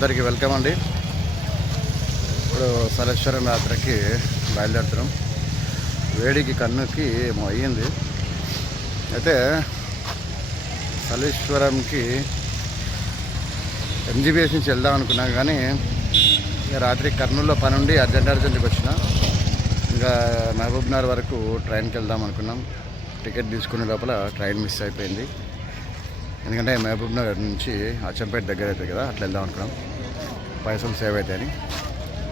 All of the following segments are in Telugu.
అందరికీ వెల్కమ్ అండి. ఇప్పుడు సలేశ్వరం యాత్రకి బయలుదేరుతున్నాం. వేడికి కన్నుకి ఏమో అయ్యింది. అయితే సలేశ్వరంకి ఎంజీబీఎస్ నుంచి వెళ్దాం అనుకున్నాం, కానీ రాత్రి కర్నూలులో పని ఉండి అర్జెంట్కి వచ్చిన. ఇంకా మహబూబ్నగర్ వరకు ట్రైన్కి వెళ్దాం అనుకున్నాం. టికెట్ తీసుకునే లోపల ట్రైన్ మిస్ అయిపోయింది. ఎందుకంటే మహబూబ్నగర్ నుంచి అచ్చంపేట దగ్గర అవుతుంది కదా, అట్లా వెళ్దాం అనుకున్నాం. పైసలు సేవ్ అవుతాయని.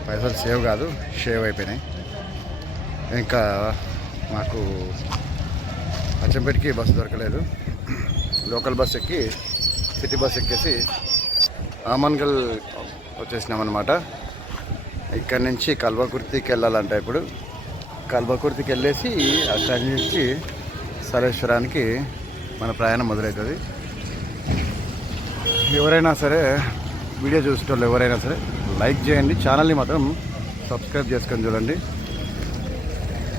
పైసలు సేవ్ కాదు, షేవ్ అయిపోయినాయి. ఇంకా మాకు అచ్చంపేటకి బస్సు దొరకలేదు. లోకల్ బస్ ఎక్కి సిటీ బస్ ఎక్కేసి ఆమన్గల్ వచ్చేసినామన్నమాట. ఇక్కడి నుంచి కల్వకుర్తికి వెళ్ళాలంట. ఇప్పుడు కల్వకుర్తికి వెళ్ళేసి అక్కడి నుంచి సలేశ్వరానికి మన ప్రయాణం మొదలవుతుంది. ఎవరైనా సరే వీడియో చూసేటోళ్ళు ఎవరైనా సరే లైక్ చేయండి, ఛానల్ని మాత్రం సబ్స్క్రైబ్ చేసుకొని చూడండి.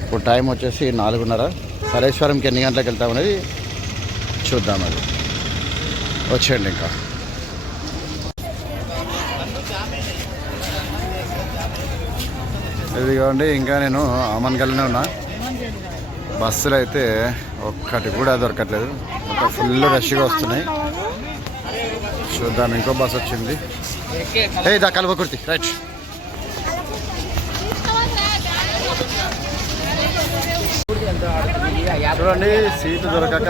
ఇప్పుడు టైం వచ్చేసి 4:30. సలేశ్వరంకి ఎన్ని గంటలకు వెళ్తామనేది చూద్దాం. అది వచ్చేయండి. ఇంకా ఇదిగోండి, ఇంకా నేను ఆమన్గల్లోనే ఉన్నా. బస్సులు అయితే ఒక్కటి కూడా దొరకట్లేదు, మొత్తం ఫుల్ రష్గా వస్తున్నాయి. చూద్దాం, ఇంకో బస్ వచ్చింది. దా కల్వకుర్తి రైట్. చూడండి, సీటు దొరకక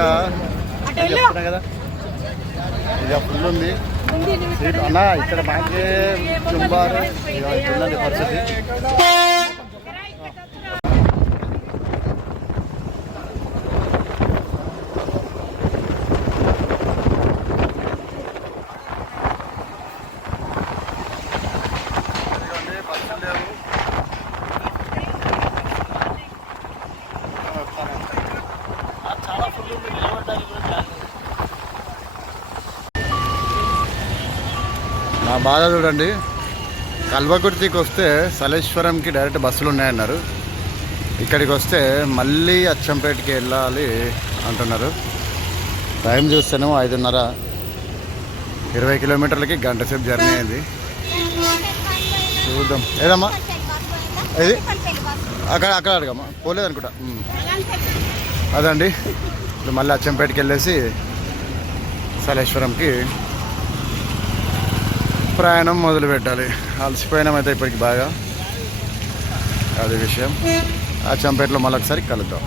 చెప్తున్నా కదా, ఇక ఫుల్ ఉంది సీట్ అన్నా. ఇక్కడ మాకే చుంబారు ఇట్లుందండి పరిస్థితి. నా బాధ చూడండి, కల్వకుర్తికి వస్తే సలేశ్వరంకి డైరెక్ట్ బస్సులు ఉన్నాయన్నారు. ఇక్కడికి వస్తే మళ్ళీ అచ్చంపేటకి వెళ్ళాలి అంటున్నారు. టైం చూస్తేనేమో 5:30. 20 కిలోమీటర్లకి గంట సేపు జర్నీ అయింది. చూద్దాం. ఏదమ్మా ఇది అక్కడ అడగమ్మా, పోలేదనుకుంటా. అదండి, ఇప్పుడు మళ్ళీ అచ్చంపేటకి వెళ్ళేసి సలేశ్వరంకి ప్రయాణం మొదలు పెట్టాలి. అలసిపోయినామైతే ఇప్పటికి బాగా. అది విషయం. అచ్చంపేటలో మళ్ళీ ఒకసారి కలుద్దాం.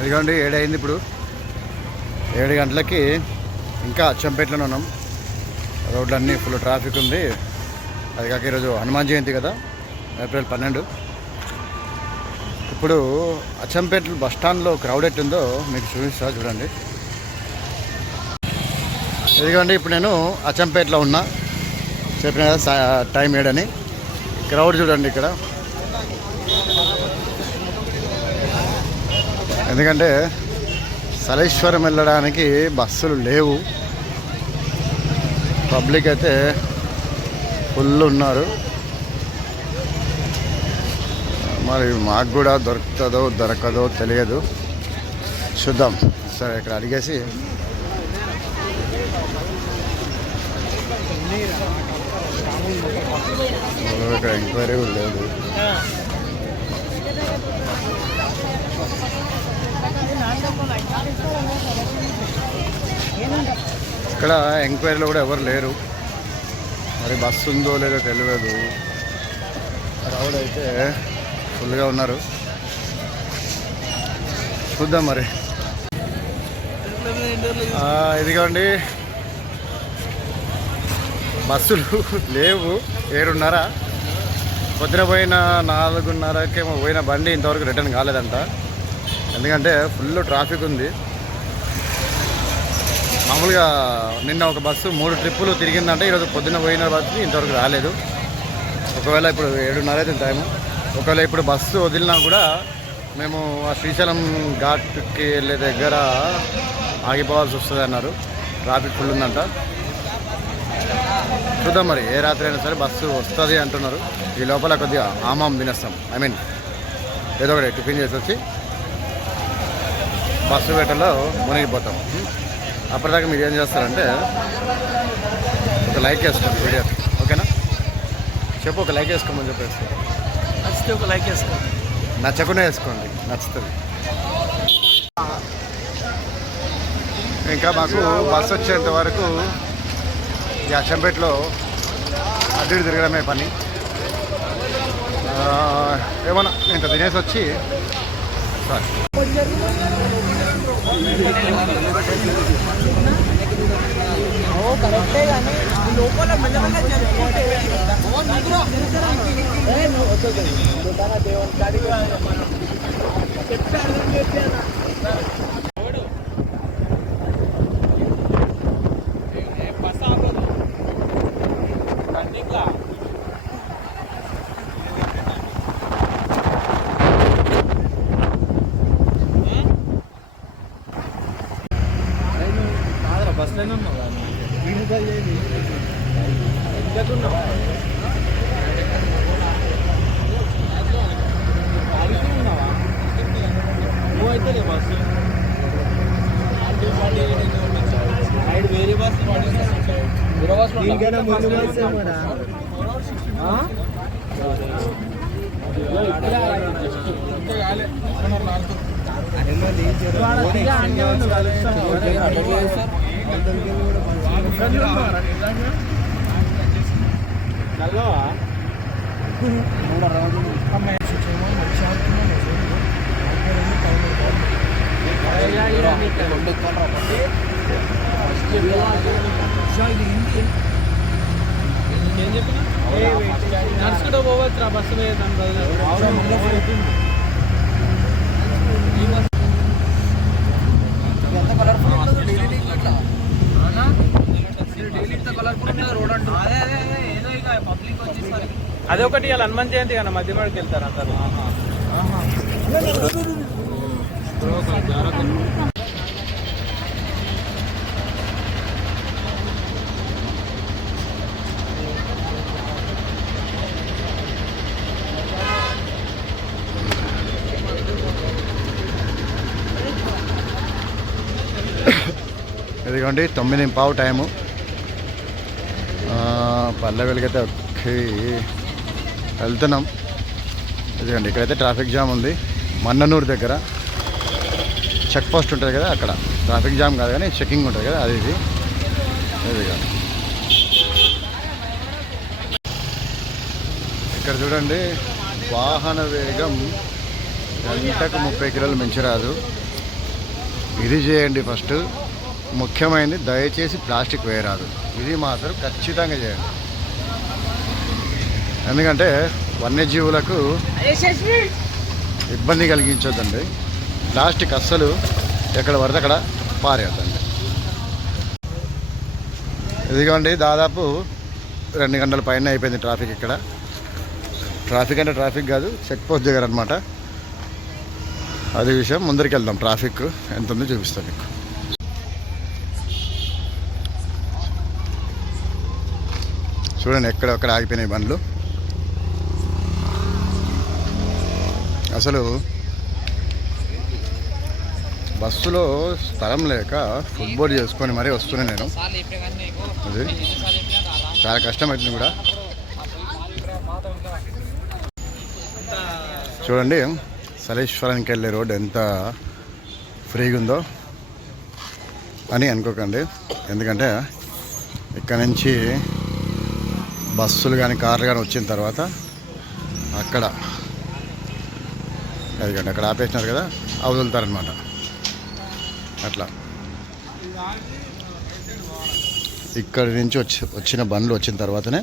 ఇదిగోండి, 7 అయింది. ఇప్పుడు 7 గంటలకి ఇంకా అచ్చంపేటలోనే ఉన్నాం. రోడ్లన్నీ ఫుల్ ట్రాఫిక్ ఉంది. అది కాక ఈరోజు హనుమాన్ జయంతి కదా, ఏప్రిల్ 12. ఇప్పుడు అచ్చంపేట బస్టాండ్లో క్రౌడ్ ఎట్టుందో మీకు చూపిస్తా, చూడండి. ఇదిగోండి, ఇప్పుడు నేను అచ్చంపేటలో ఉన్నా. చెప్పిన కదా టైం 7 అని. క్రౌడ్ చూడండి ఇక్కడ. ఎందుకంటే సలేశ్వరం వెళ్ళడానికి బస్సులు లేవు. పబ్లిక్ అయితే ఫుల్ ఉన్నారు. మరి మాకు కూడా దొరుకుతుందో దొరకదో తెలియదు, చూద్దాం. సరే, ఇక్కడ అడిగేసి ఇక్కడ ఎంక్వైరీ కూడా లేదు. ఇక్కడ ఎంక్వైరీలో కూడా ఎవరు లేరు. మరి బస్సు ఉందో లేదో తెలియదు. క్రౌడ్ అయితే ఫుల్గా ఉన్నారు. చూద్దాం మరి. ఇదిగోండి బస్సులు లేవు. 7:30 పొద్దున పోయిన 4:30కేమో పోయిన బండి ఇంతవరకు రిటర్న్ కాలేదంట. ఎందుకంటే ఫుల్ ట్రాఫిక్ ఉంది. మామూలుగా నిన్న ఒక బస్సు 3 ట్రిప్పులు తిరిగిందంటే ఈరోజు పొద్దున్న పోయిన బస్సు ఇంతవరకు రాలేదు. ఒకవేళ ఇప్పుడు 7:30 అయితే టైము. ఒకవేళ ఇప్పుడు బస్సు వదిలినా కూడా మేము ఆ శ్రీశైలం ఘాట్కి వెళ్ళే దగ్గర ఆగిపోవాల్సి వస్తుంది అన్నారు. ట్రాఫిక్ ఫుల్ ఉందంట. చూద్దాం మరి. ఏ రాత్రి అయినా సరే బస్సు వస్తుంది అంటున్నారు. ఈ లోపల కొద్దిగా ఆమాం తినేస్తాం. ఏదో ఒకటి టిఫిన్ చేసి వచ్చి బస్సు వేటలో మునిగిపోతాం. అప్పటిదాకా మీరు ఏం చేస్తారంటే ఒక లైక్ వేసుకోండి వీడియో. ఓకేనా? చెప్పు, ఒక లైక్ వేసుకోమని చెప్పేసి. నచ్చితే ఒక లైక్ వేసుకోండి, నచ్చకుండా వేసుకోండి, నచ్చుతుంది. ఇంకా మాకు బస్సు వచ్చేంత వరకు ఈ అచ్చంపేటలో అడ్డు తిరగడమే పని. ఏమన్నా ఇంత తినేసి వచ్చి సార్ కరెక్టే కానీ లోపల బస్సులోనే ఉన్నావా? నువ్వైతే బస్సు వేరే బస్సు నడుచుకుంటూ పోవచ్చు రా బస్సు అదొకటి ఇలా హనుమాన్ జయంతి కానీ మధ్యలోకి వెళ్తారు అందరు. ఇదిగోండి 9:15 టైము. పల్లె వెలుగైతే వెళ్తున్నాం. ఇదిగోండి ఇక్కడైతే ట్రాఫిక్ జామ్ ఉంది. మన్ననూరు దగ్గర చెక్ పోస్ట్ ఉంటుంది కదా, అక్కడ ట్రాఫిక్ జామ్ కాదు కానీ చెకింగ్ ఉంటుంది కదా, అది ఇది. ఇదిగా ఇక్కడ చూడండి, వాహన వేగం గంటకు 30 కిలోలు మించరాదు. ఇది చేయండి ఫస్ట్. ముఖ్యమైనది, దయచేసి ప్లాస్టిక్ వేయరాదు. ఇది మాత్రం ఖచ్చితంగా చేయండి. ఎందుకంటే వన్యజీవులకు ఇబ్బంది కలిగించొద్దండి. ప్లాస్టిక్ అస్సలు ఎక్కడ పడితే అక్కడ పారేయద్దండి. ఇదిగోండి దాదాపు 2 గంటల పైన అయిపోయింది ట్రాఫిక్ ఇక్కడ. ట్రాఫిక్ అంటే ట్రాఫిక్ కాదు, చెక్ పోస్ట్ దగ్గర అనమాట. అది విషయం. ముందరికి వెళ్దాం. ట్రాఫిక్ ఎంత ఉందో చూపిస్తాం మీకు. చూడండి ఎక్కడెక్కడ ఆగిపోయినాయి బండ్లు. అసలు బస్సులో స్థలం లేక ఫుట్బోర్డ్ చేసుకొని మరీ వస్తున్నాను నేను. అది చాలా కష్టమవుతుంది కూడా. చూడండి సలేశ్వరానికి వెళ్ళే రోడ్ ఎంత ఫ్రీగా ఉందో అని అనుకోకండి. ఎందుకంటే ఇక్కడ నుంచి బస్సులు కానీ కార్లు కానీ వచ్చిన తర్వాత అక్కడ అదిగండి అక్కడ ఆపేసినారు కదా అవి వదులుతారనమాట. అట్లా ఇక్కడి నుంచి వచ్చిన బండ్లు వచ్చిన తర్వాతనే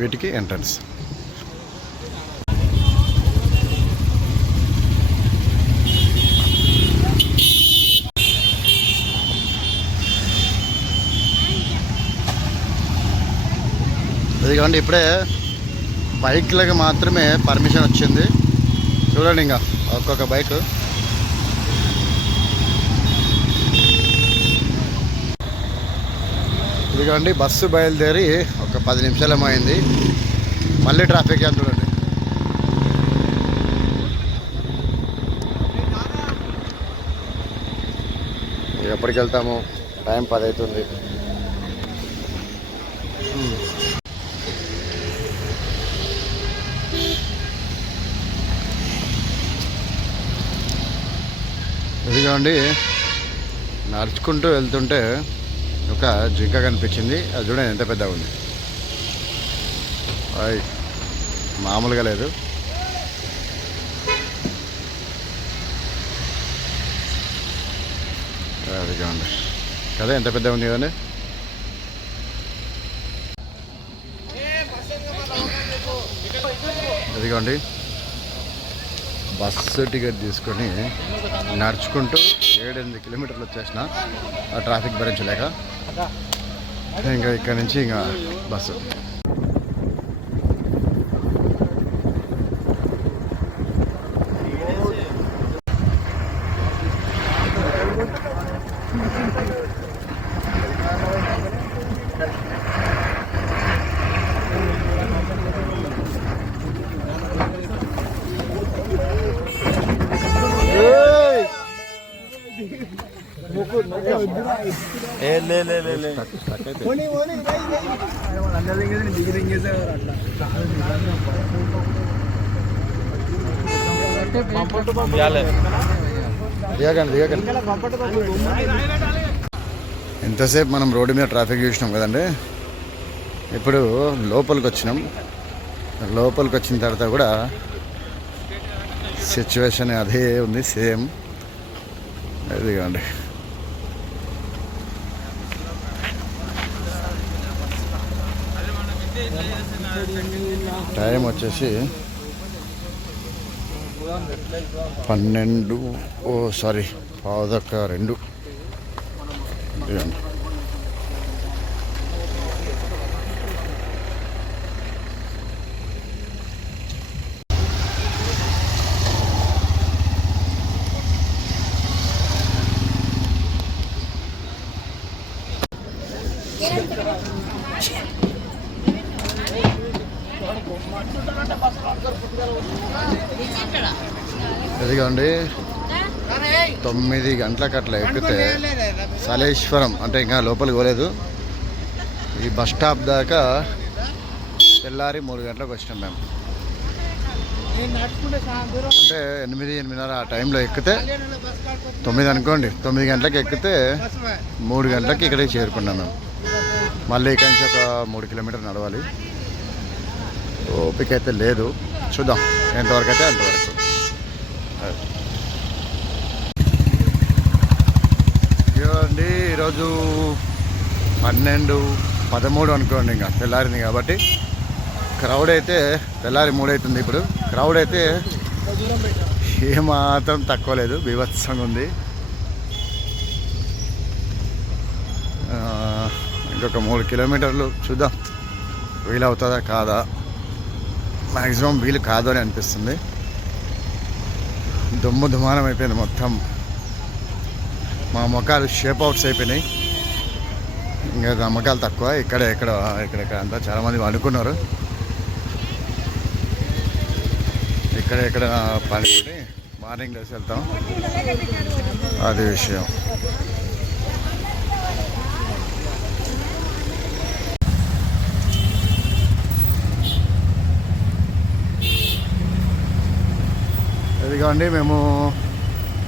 వీటికి ఎంట్రన్స్. అది కావండి ఇప్పుడే బైక్లకి మాత్రమే పర్మిషన్ వచ్చింది. చూడండి ఇంకా ఒక్కొక్క బైక్. ఇదిగోండి బస్సు బయలుదేరి ఒక 10 నిమిషాలేమో అయింది. మళ్ళీ ట్రాఫిక్ జామ్ చూడండి. ఎప్పటికి వెళ్తాము? టైం 10 అవుతుంది. ఇదిగోండి నడుచుకుంటూ వెళ్తుంటే ఒక జింక కనిపించింది. అది చూడండి ఎంత పెద్దగా ఉంది. అయ్ మామూలుగా లేదు. అదిగోండి కదా ఎంత పెద్దగా ఉంది కదండి. అదిగోండి బస్సు టికెట్ తీసుకొని నడుచుకుంటూ 7-8 కిలోమీటర్లు వచ్చేసిన ఆ ట్రాఫిక్ భరించలేక. ఇంకా ఇక్కడ నుంచి ఇంకా బస్సు. ఎంతసేపు మనం రోడ్డు మీద ట్రాఫిక్ చూసినాం కదండి. ఇప్పుడు లోపలికి వచ్చినాం. లోపలికి వచ్చిన తర్వాత కూడా సిచ్యువేషన్ అదే ఉంది, సేమ్. అదిగోండి టైం వచ్చేసి 12 2 ఇదిగోండి. ఇదిగోండి 9 గంటలకు అట్లా ఎక్కితే సలేశ్వరం అంటే ఇంకా లోపలికి పోలేదు. ఈ బస్ స్టాప్ దాకా తెల్లారి 3 గంటలకు వచ్చినాం మేము. అంటే 8-8:30 ఆ టైంలో ఎక్కితే 9 అనుకోండి. 9 గంటలకు ఎక్కితే 3 గంటలకి ఇక్కడికి చేరుకున్నాం మేము. మళ్ళీ ఇక్కడి నుంచి ఒక 3 కిలోమీటర్లు నడవాలి. ఓపిక అయితే లేదు, చూద్దాం ఎంతవరకు అయితే అంతవరకు. ఇవ్వండి ఈరోజు 12-13 అనుకోండి. ఇంకా తెల్లారింది కాబట్టి క్రౌడ్ అయితే తెల్లారి 3 అవుతుంది. ఇప్పుడు క్రౌడ్ అయితే ఏమాత్రం తక్కువ లేదు, బీభత్సంగా ఉంది. ఇంకొక 3 కిలోమీటర్లు చూద్దాం వీలవుతుందా కాదా. మ్యాక్సిమం వీలు కాదు అని అనిపిస్తుంది. దుమానం అయిపోయింది మొత్తం. మా మొక్కలు షేప్ అవుట్స్ అయిపోయినాయి. ఇంకా నమ్మకాలు తక్కువ. ఇక్కడ అంతా చాలామంది వండుకున్నారు. ఇక్కడ పడుకుని మార్నింగ్ లేసి వెళ్తాం. అది విషయం. ఇదిగోండి మేము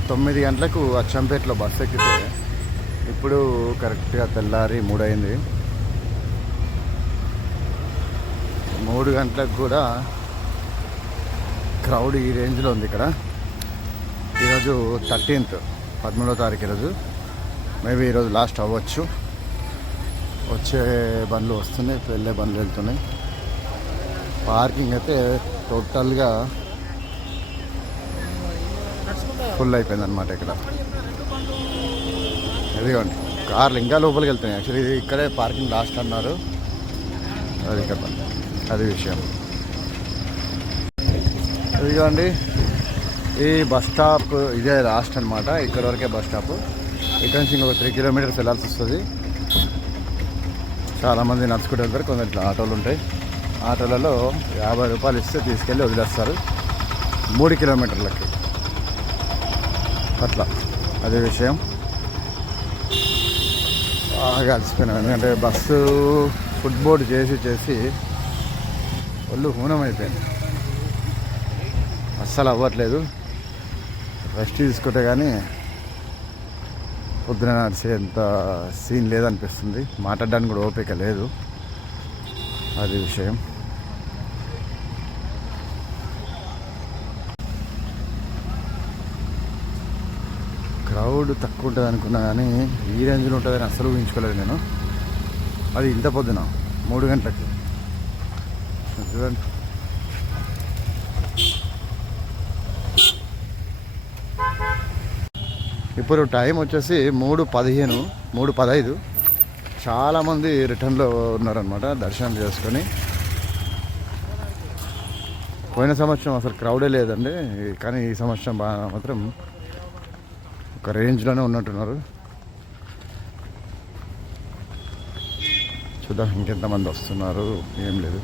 9 గంటలకు అచ్చంపేటలో బస్సు ఎక్కితే ఇప్పుడు కరెక్ట్గా తెల్లారి 3 అయింది. 3 గంటలకు కూడా క్రౌడ్ ఈ రేంజ్లో ఉంది ఇక్కడ. ఈరోజు 13th 13వ తారీఖు ఈరోజు. మేబీ ఈరోజు లాస్ట్ అవ్వచ్చు. వచ్చే బండ్లు వస్తున్నాయి, వెళ్ళే బండ్లు వెళ్తున్నాయి. పార్కింగ్ అయితే టోటల్గా ఫుల్ అయిపోయిందన్నమాట ఇక్కడ. ఇదిగోండి కార్లు ఇంకా లోపలికి వెళ్తున్నాయి. యాక్చువల్లీ ఇది ఇక్కడే పార్కింగ్ లాస్ట్ అన్నారు. అది ఇక్కడ అది విషయం. ఇదిగోండి ఈ బస్ స్టాప్ ఇదే లాస్ట్ అనమాట. ఇక్కడ వరకే బస్ స్టాప్. ఇక్కడ నుంచి ఇంకొక 3 kilometers వెళ్ళాల్సి వస్తుంది. చాలామంది నడుచుకుంటూ వెళ్తారు, కొందరు ఇట్లా ఆటోలు ఉంటాయి. ఆటోలలో 50 రూపాయలు ఇస్తే తీసుకెళ్ళి వదిలేస్తారు 3 kilometerలకి. అట్లా అదే విషయం. బాగా అలసిపోయినాం, ఎందుకంటే బస్సు ఫుట్బోర్డ్ చేసి ఒళ్ళు హూనం అయిపోయింది. అస్సలు అవ్వట్లేదు. రెస్ట్ తీసుకుంటే కానీ పొద్దున నడిచేంత సీన్ లేదనిపిస్తుంది. మాట్లాడడానికి కూడా ఓపిక లేదు. అది విషయం. క్రౌడ్ తక్కువ ఉంటుంది అనుకున్నా కానీ ఈ రేంజ్లో ఉంటుందని అస్సలు ఊహించుకోలేదు నేను. అది ఇంత పొద్దున 3 గంటలకి. చూడండి ఇప్పుడు టైం వచ్చేసి 3:15 3:15. చాలామంది రిటర్న్లో ఉన్నారనమాట దర్శనం చేసుకొని. పోయిన సంవత్సరం అసలు క్రౌడే లేదండి, కానీ ఈ సంవత్సరం బాగా మాత్రం ఒక రేంజ్లోనే ఉన్నట్టున్నారు. చూద్దాం ఇంకెంతమంది వస్తున్నారు. ఏం లేదు.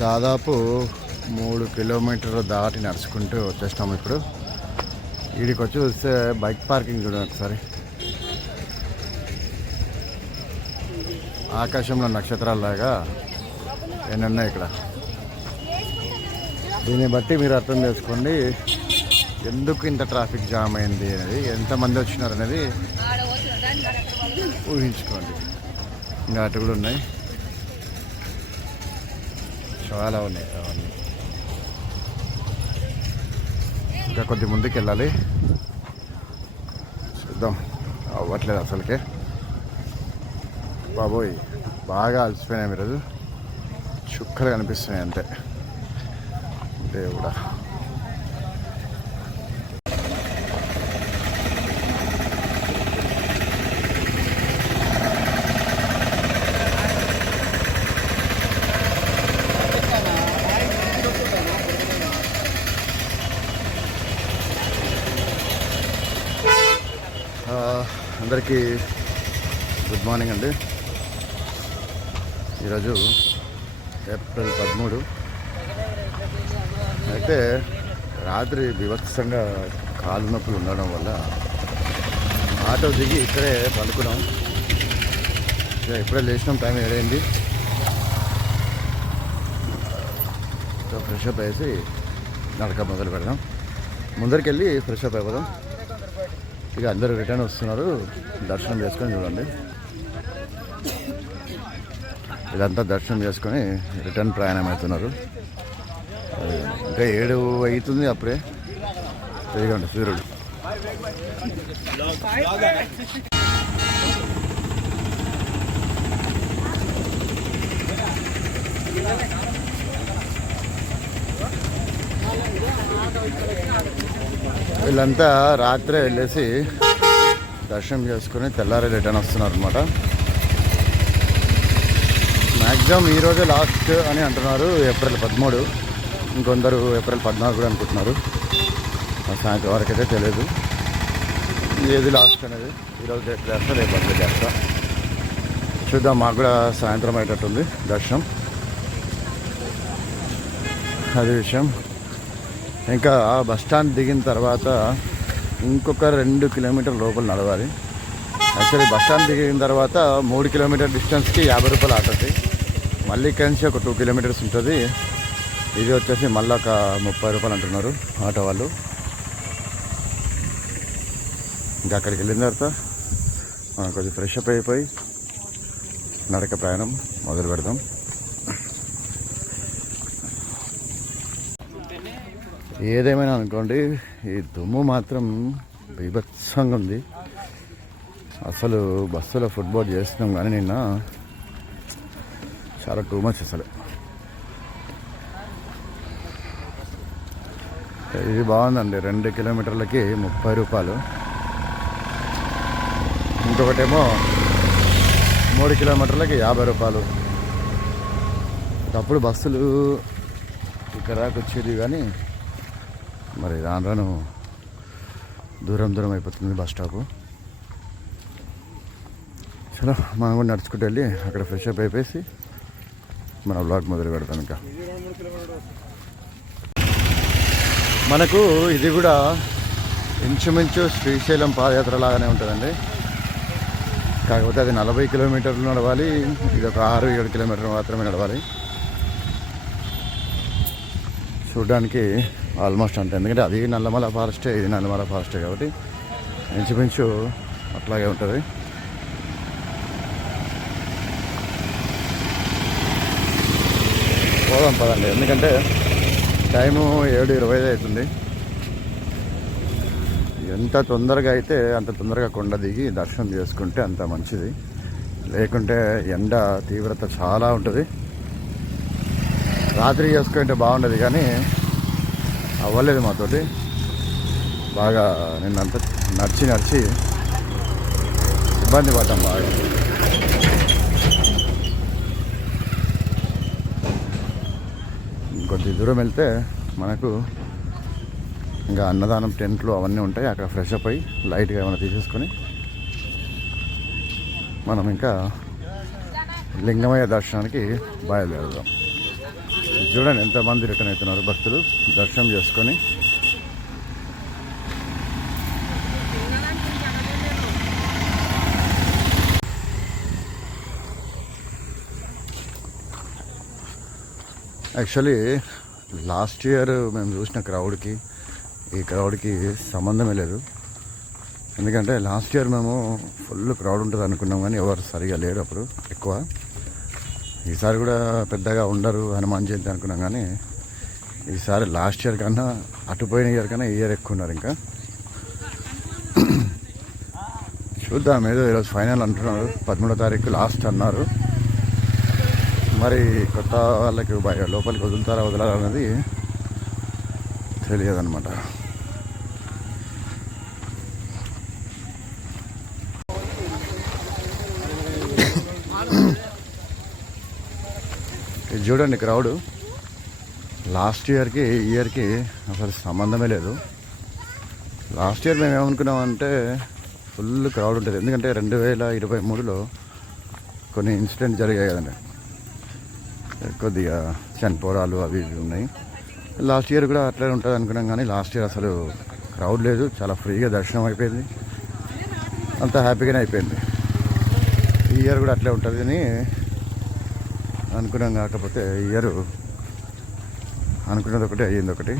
దాదాపు 3 kilometers దాటి నడుచుకుంటూ వచ్చేసినాము. ఇప్పుడు వీడికి వచ్చి వస్తే బైక్ పార్కింగ్ చూడండి ఒకసారి. ఆకాశంలో నక్షత్రాలలాగా ఎన్నున్నాయి ఇక్కడ. దీన్ని బట్టి మీరు అర్థం చేసుకోండి ఎందుకు ఇంత ట్రాఫిక్ జామ్ అయింది అనేది, ఎంతమంది వచ్చినారు అనేది ఊహించుకోండి. ఇంకా అటు కూడా ఉన్నాయి, చాలా ఉన్నాయి అవన్నీ. ఇంకా కొద్ది ముందుకు వెళ్ళాలి. చూద్దాం, అవ్వట్లేదు అసలుకే. బాబోయ్ బాగా అలసిపోయినాయి ఈరోజు. చుక్కలు కనిపిస్తున్నాయి అంతే. దేవుడా, అందరికీ గుడ్ మార్నింగ్ అండి. ఈరోజు ఏప్రిల్ 13. అయితే రాత్రి బీభత్సంగా కాలు నొప్పులు ఉండడం వల్ల ఆటో దిగి ఇక్కడే పడుకున్నాం. ఇప్పుడే లేచినాం, టైం 7 అయింది. సో ఫ్రెష్ అప్ వేసి నడక మొదలు పెడదాం. ముందరికి వెళ్ళి ఫ్రెష్ అప్ అయిపోదాం. ఇక అందరూ రిటర్న్ వస్తున్నారు, దర్శనం చేసుకొని చూడండి. ఇదంతా దర్శనం చేసుకొని రిటర్న్ ప్రయాణం అవుతున్నారు. ఇంకా 7 అవుతుంది అప్పుడే. ఇదిగోండి సూర్యుడు. వీళ్ళంతా రాత్రే వెళ్ళేసి దర్శనం చేసుకుని తెల్లారే రిటర్న్ వస్తున్నారు అనమాట. మ్యాక్సిమం ఈరోజే లాస్ట్ అని అంటున్నారు, ఏప్రిల్ 13. ఇంకొందరు ఏప్రిల్ 14 కూడా అనుకుంటున్నారు. సాయంత్రం వరకు అయితే తెలియదు ఏది లాస్ట్ అనేది. ఈరోజు డేట్ చేస్తా, రేపు అప్డేట్ చేస్తా. చూద్దాం, మాకు కూడా సాయంత్రం అయ్యేటట్టుంది దర్శనం. అది విషయం. ఇంకా బస్ స్టాండ్ దిగిన తర్వాత ఇంకొక 2 కిలోమీటర్ లోపల నడవాలి. యాక్చువల్లీ బస్ స్టాండ్ దిగిన తర్వాత 3 కిలోమీటర్ డిస్టెన్స్కి 50 రూపాయలు ఆటోది. మళ్ళీ ఇక్కడి నుంచి ఒక 2 కిలోమీటర్స్ ఉంటుంది. ఇది వచ్చేసి మళ్ళీ ఒక 30 రూపాయలు అంటున్నారు ఆటో వాళ్ళు. ఇంకా అక్కడికి వెళ్ళిన తర్వాత మనం కొంచెం ఫ్రెష్ అప్ అయిపోయి నడక ప్రయాణం మొదలు పెడదాం. ఏదేమైనా అనుకోండి, ఈ దుమ్ము మాత్రం బీభత్సంగా ఉంది. అసలు బస్సులో ఫుట్బాల్ చేస్తున్నాం కానీ నిన్న చాలా టూ మచ్ అసలు. ఇది బాగుందండి, 2 కిలోమీటర్లకి 30 రూపాయలు. ఇంకొకటేమో 3 కిలోమీటర్లకి 50 రూపాయలు. ఒకప్పుడు బస్సులు ఇక్కడ దాకా వచ్చేది కానీ మరి రాను రాను దూరం అయిపోతుంది బస్ స్టాపు. చలో మనం కూడా నడుచుకుంటూ వెళ్ళి అక్కడ ఫ్రెష్ అప్ అయిపోయి మన వ్లాగ్ మొదలు పెడతాం. ఇంకా మనకు ఇది కూడా ఇంచుమించు శ్రీశైలం పాదయాత్ర లాగానే ఉంటుందండి. కాకపోతే అది 40 కిలోమీటర్లు నడవాలి, ఇది ఒక 6-7 కిలోమీటర్లు మాత్రమే నడవాలి. చూడడానికి ఆల్మోస్ట్ అంతే, ఎందుకంటే అది నల్లమల ఫారెస్టే, ఇది నల్లమల ఫారెస్టే కాబట్టి ఇంచుమించు అట్లాగే ఉంటుంది. పోదాం పదండి, ఎందుకంటే టైము 7:25 అవుతుంది. ఎంత తొందరగా అయితే అంత తొందరగా కొండ దిగి దర్శనం చేసుకుంటే అంత మంచిది. లేకుంటే ఎండ తీవ్రత చాలా ఉంటుంది. రాత్రి చేసుకుంటే బాగుండదు కానీ అవ్వలేదు మాతోటి. బాగా నిన్నంతా నడిచి ఇబ్బంది పడ్డాం బాగా. కొద్ది దూరం వెళ్తే మనకు ఇంకా అన్నదానం టెంట్లు అవన్నీ ఉంటాయి. అక్కడ ఫ్రెష్ అప్ అయ్యి లైట్గా ఏమైనా తీసేసుకొని మనం ఇంకా లింగమయ్య దర్శనానికి బయలుదేరుదాం. చూడండి ఎంతమంది రిటర్న్ అవుతున్నారు భక్తులు దర్శనం చేసుకొని. యాక్చువల్లీ లాస్ట్ ఇయర్ మేము చూసిన క్రౌడ్కి ఈ క్రౌడ్కి సంబంధమే లేదు. ఎందుకంటే లాస్ట్ ఇయర్ మేము ఫుల్ క్రౌడ్ ఉంటుంది అనుకున్నాం కానీ ఎవరు సరిగా లేరు అప్పుడు ఎక్కువ. ఈసారి కూడా పెద్దగా ఉండరు హనుమాన్ జయంతి అనుకున్నాం కానీ ఈసారి లాస్ట్ ఇయర్ కన్నా అటుపోయిన ఇయర్ కన్నా ఈ ఇయర్ ఎక్కువ ఉన్నారు. ఇంకా చూద్దాం, ఏదో ఈరోజు ఫైనల్ అంటున్నారు, 13వ తారీఖు లాస్ట్ అన్నారు. మరి కొత్త వాళ్ళకి లోపలికి వదులుతారా వదలారా అనేది తెలియదన్నమాట. ఇది చూడండి క్రౌడ్, లాస్ట్ ఇయర్కి ఈ ఇయర్కి అసలు సంబంధమే లేదు. లాస్ట్ ఇయర్ మేము ఏమనుకున్నామంటే ఫుల్ క్రౌడ్ ఉంటుంది, ఎందుకంటే 2023లో కొన్ని ఇన్సిడెంట్ జరిగాయి కదండి, కొద్దిగా చనిపోరాలు అవి ఇవి ఉన్నాయి. లాస్ట్ ఇయర్ కూడా అట్లనే ఉంటుంది అనుకున్నాం కానీ లాస్ట్ ఇయర్ అసలు క్రౌడ్ లేదు, చాలా ఫ్రీగా దర్శనం అయిపోయింది, అంతా హ్యాపీగానే అయిపోయింది. ఈ ఇయర్ కూడా అట్లే ఉంటుంది అని అనుకున్నాం. కాకపోతే ఈ ఇయర్ అనుకున్నది ఒకటి అయ్యింది ఒకటి.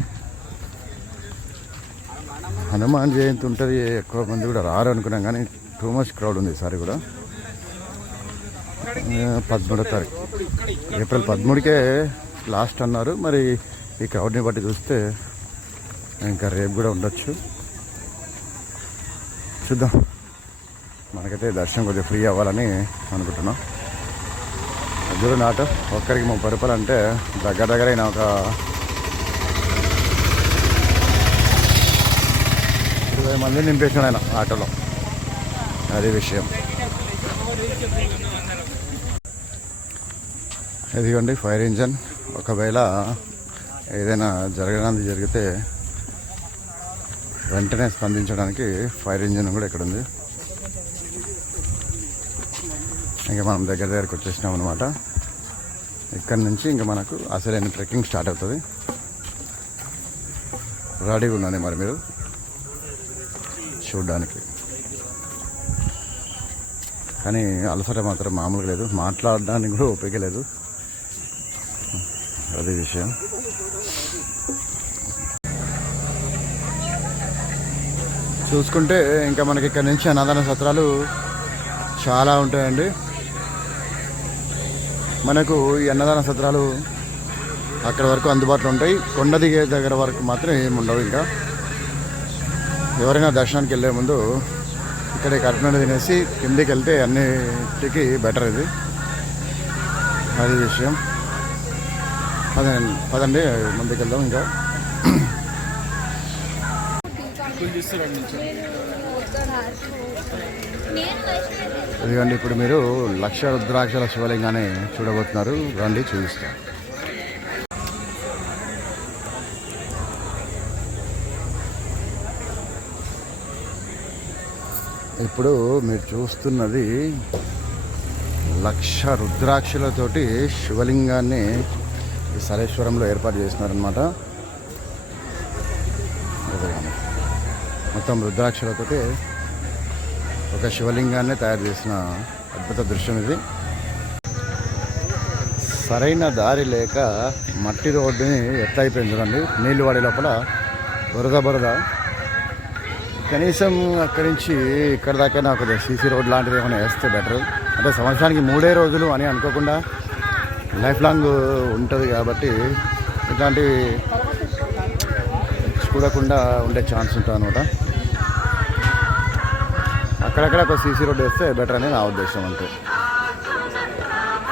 హనుమాన్ జయంతి ఉంటుంది, ఎక్కువ మంది కూడా రారు అనుకున్నాం కానీ టూ మచ్ క్రౌడ్ ఉంది ఈసారి కూడా. 13వ తారీఖు ఏప్రిల్ 13కే లాస్ట్ అన్నారు. మరి ఈ క్రౌడ్ని బట్టి చూస్తే ఇంకా రేపు కూడా ఉండొచ్చు, చూద్దాం. మనకైతే దర్శనం కొద్దిగా ఫ్రీ అవ్వాలని అనుకుంటున్నాం. దూరం ఆటో ఒక్కరికి 30 రూపాయలు అంటే దగ్గర అయినా ఒక 20 మంది నింపేసాడు ఆయన ఆటోలో, అది విషయం. ఇదిగోండి ఫైర్ ఇంజన్, ఒకవేళ ఏదైనా జరగడానికి జరిగితే వెంటనే స్పందించడానికి ఫైర్ ఇంజన్ కూడా ఇక్కడ ఉంది. ఇంకా మనం దగ్గరికి వచ్చేసినాం అనమాట. ఇక్కడ నుంచి ఇంకా మనకు అసలైన ట్రెక్కింగ్ స్టార్ట్ అవుతుంది. రెడీగా ఉండండి మరి మీరు. చూడడానికి. కానీ అలసట మాత్రం మామూలుగా లేదు, మాట్లాడడానికి కూడా ఓపిక లేదు, అదే విషయం. చూసుకుంటే ఇంకా మనకి ఇక్కడ నుంచి అన్నదాన సత్రాలు చాలా ఉంటాయండి. మనకు ఈ అన్నదాన సత్రాలు అక్కడ వరకు అందుబాటులో ఉంటాయి. కొండ దిగే దగ్గర వరకు మాత్రం ఏమి ఉండవు. ఇంకా ఎవరైనా దర్శనానికి వెళ్ళే ముందు ఇక్కడే కరెక్ట్గా తినేసి కిందికి వెళ్తే అన్నిటికీ బెటర్ ఇది, అది విషయం. పదండి ముందుకు వెళ్దాం. ఇంకా ఇదిగోండి, ఇప్పుడు మీరు లక్ష రుద్రాక్షల శివలింగాన్ని చూడబోతున్నారు. రండి చూపిస్తాం. ఇప్పుడు మీరు చూస్తున్నది లక్ష రుద్రాక్షలతోటి శివలింగాన్ని ఈ సరేశ్వరంలో ఏర్పాటు చేసినారనమాట. మొత్తం రుద్రాక్షలతోటి ఒక శివలింగాన్ని తయారు చేసిన అద్భుత దృశ్యం ఇది. సరైన దారి లేక మట్టి రోడ్డుని ఎట్లయిపోయింది చూడండి, నీళ్ళు వాడే లోపల బురద. కనీసం అక్కడి నుంచి ఇక్కడ దాకైనా ఒక సీసీ రోడ్ లాంటిది ఏమైనా వేస్తే బెటర్. అంటే సంవత్సరానికి 3 రోజులు అని అనుకోకుండా లైఫ్ లాంగ్ ఉంటుంది కాబట్టి ఇట్లాంటివి చూడకుండా ఉండే ఛాన్స్ ఉంటుంది అనమాట. అక్కడక్కడ ఒక సీసీ రోడ్ వేస్తే బెటర్ అని నా ఉద్దేశం. అంతే,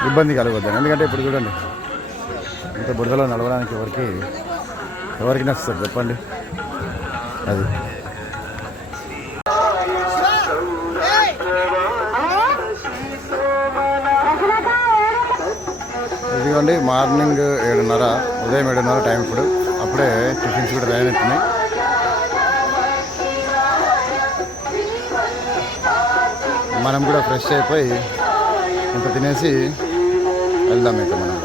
ఇబ్బంది కలగొద్దని. ఎందుకంటే ఇప్పుడు చూడండి, ఇంత బురదలో నడవడానికి ఎవరికి నచ్చుతుంది చెప్పండి. అది ఇదిగోండి, మార్నింగ్ 7:30, ఉదయం 7:30 టైం. అప్పుడే టిఫిన్స్ కూడా తయారవుతున్నాయి. మనం కూడా ఫ్రెష్ అయిపోయి ఇంత తినేసి వెళ్దాం. ఇక మనం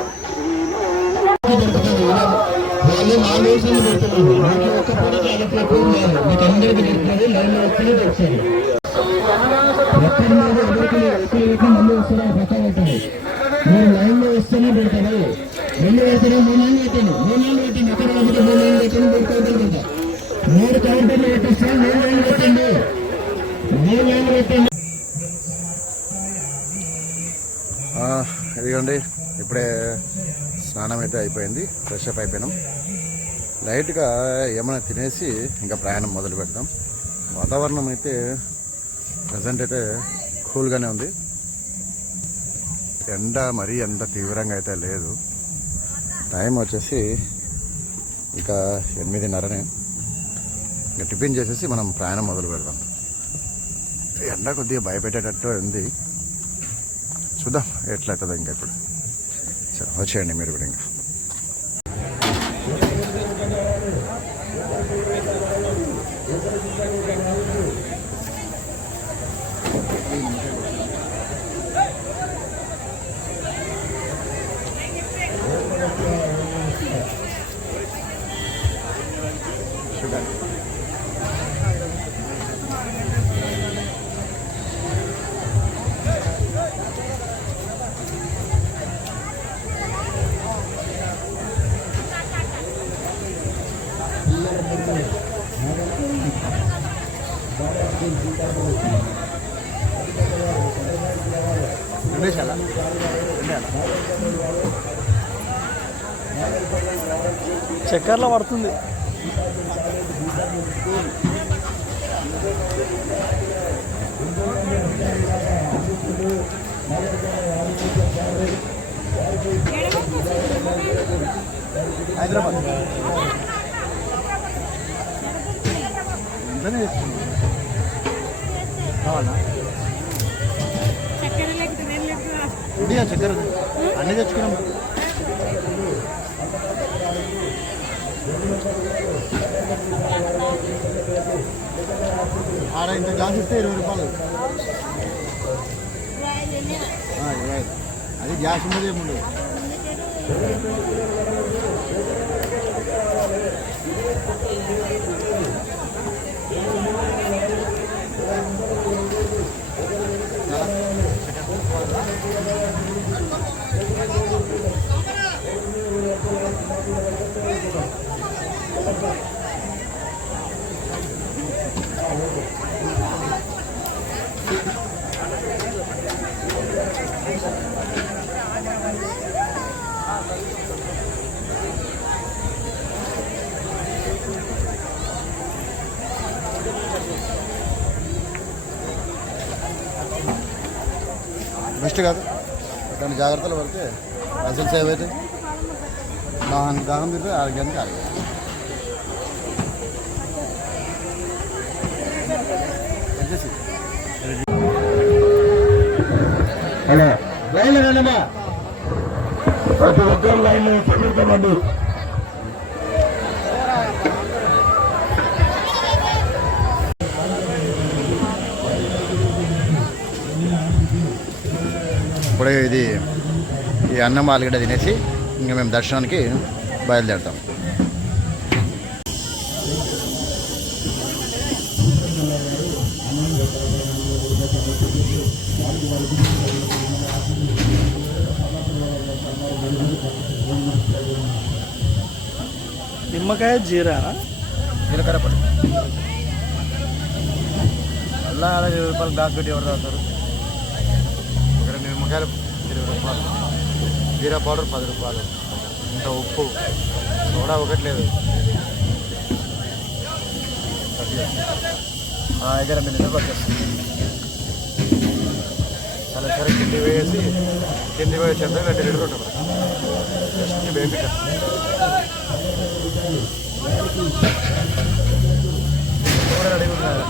మీరు లైన్ లో వస్తేనే పెడతారు. 2 వేస్తారు, 3 లైన్లు పెట్టండి, 3 లైన్లు పెట్టండి. అక్కడ కాబట్టి 3 లైన్లు పెట్టండి, పెడతా 3 కౌంటర్లు పెట్టిస్తాను. 3 లైన్లు పెట్టండి, 3 లైన్లు పెట్టండి. ఇదిగోండి, ఇప్పుడే స్నానం అయితే అయిపోయింది, ఫ్రెష్ అప్ అయిపోయినాం. లైట్గా ఏమైనా తినేసి ఇంకా ప్రయాణం మొదలు పెడతాం. వాతావరణం అయితే ప్రజెంట్ అయితే కూల్గానే ఉంది. ఎండ మరీ ఎంత తీవ్రంగా అయితే లేదు. టైం వచ్చేసి ఇంకా 8:30నే. ఇంకా టిఫిన్ చేసేసి మనం ప్రయాణం మొదలు పెడదాం. ఎండ కొద్దిగా భయపెట్టేటట్టు ఉంది, చూద్దాం ఎట్లయితుందో. ఇంకా ఇప్పుడు సరే, వచ్చేయండి మీరు కూడా. ఇంకా చక్కర్లో పడుతుంది. హైదరాబాద్ కావాలా? చక్కెర అన్నీ తెచ్చుకున్నాం. ఆడ ఇంత గ్లాస్ ఇస్తే 20 రూపాయలు. అది గ్యాస్ ఉండదు, ఏముండదు. వేస్ట్ కాదు. కొన్ని జాగ్రత్తలు పడితే అసలు సేవ్ అవుతాయి. దాహం తిరిగి ఆరోగ్యానికి ఆరోగ్యం. హలో లైన్లో రండమ్మా, ప్రతి ఒక్కరు లైన్లో సమీపమండి. ఇప్పుడే ఈ అన్నం ఆలుగడ్డ తినేసి ఇంకా మేము దర్శనానికి బయలుదేరుతాం. నిమ్మకాయ జీరా జీలకర్ర పొడి అలా 20 రూపాయలు బ్యాగ్ పెట్టి ఎవరు తాగుతారు? ఒక 2 నిమ్మకాయలు 20 రూపాయలు, జీరా పౌడర్ 10 రూపాయలు, ఇంత ఉప్పు సోడా ఒకటి లేదు. అయితే 2 నిమిషాలు వచ్చేస్తుంది. చాలా సరే కింది వేసి వచ్చేంత 2 లీటర్ ఉంటుంది. జస్ట్ బేబీ కూడా రెడీ ఉన్నారు.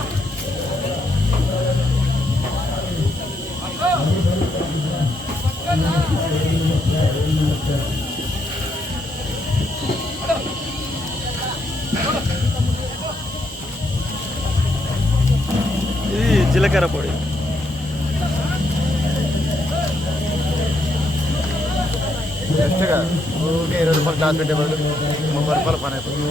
ఇది జీలకర్ర పొడి. బెస్ట్గా ఊరికే 20 రూపాయలు క్లాస్ పెట్టే బదులు 30 రూపాయల పని అయిపోతుంది.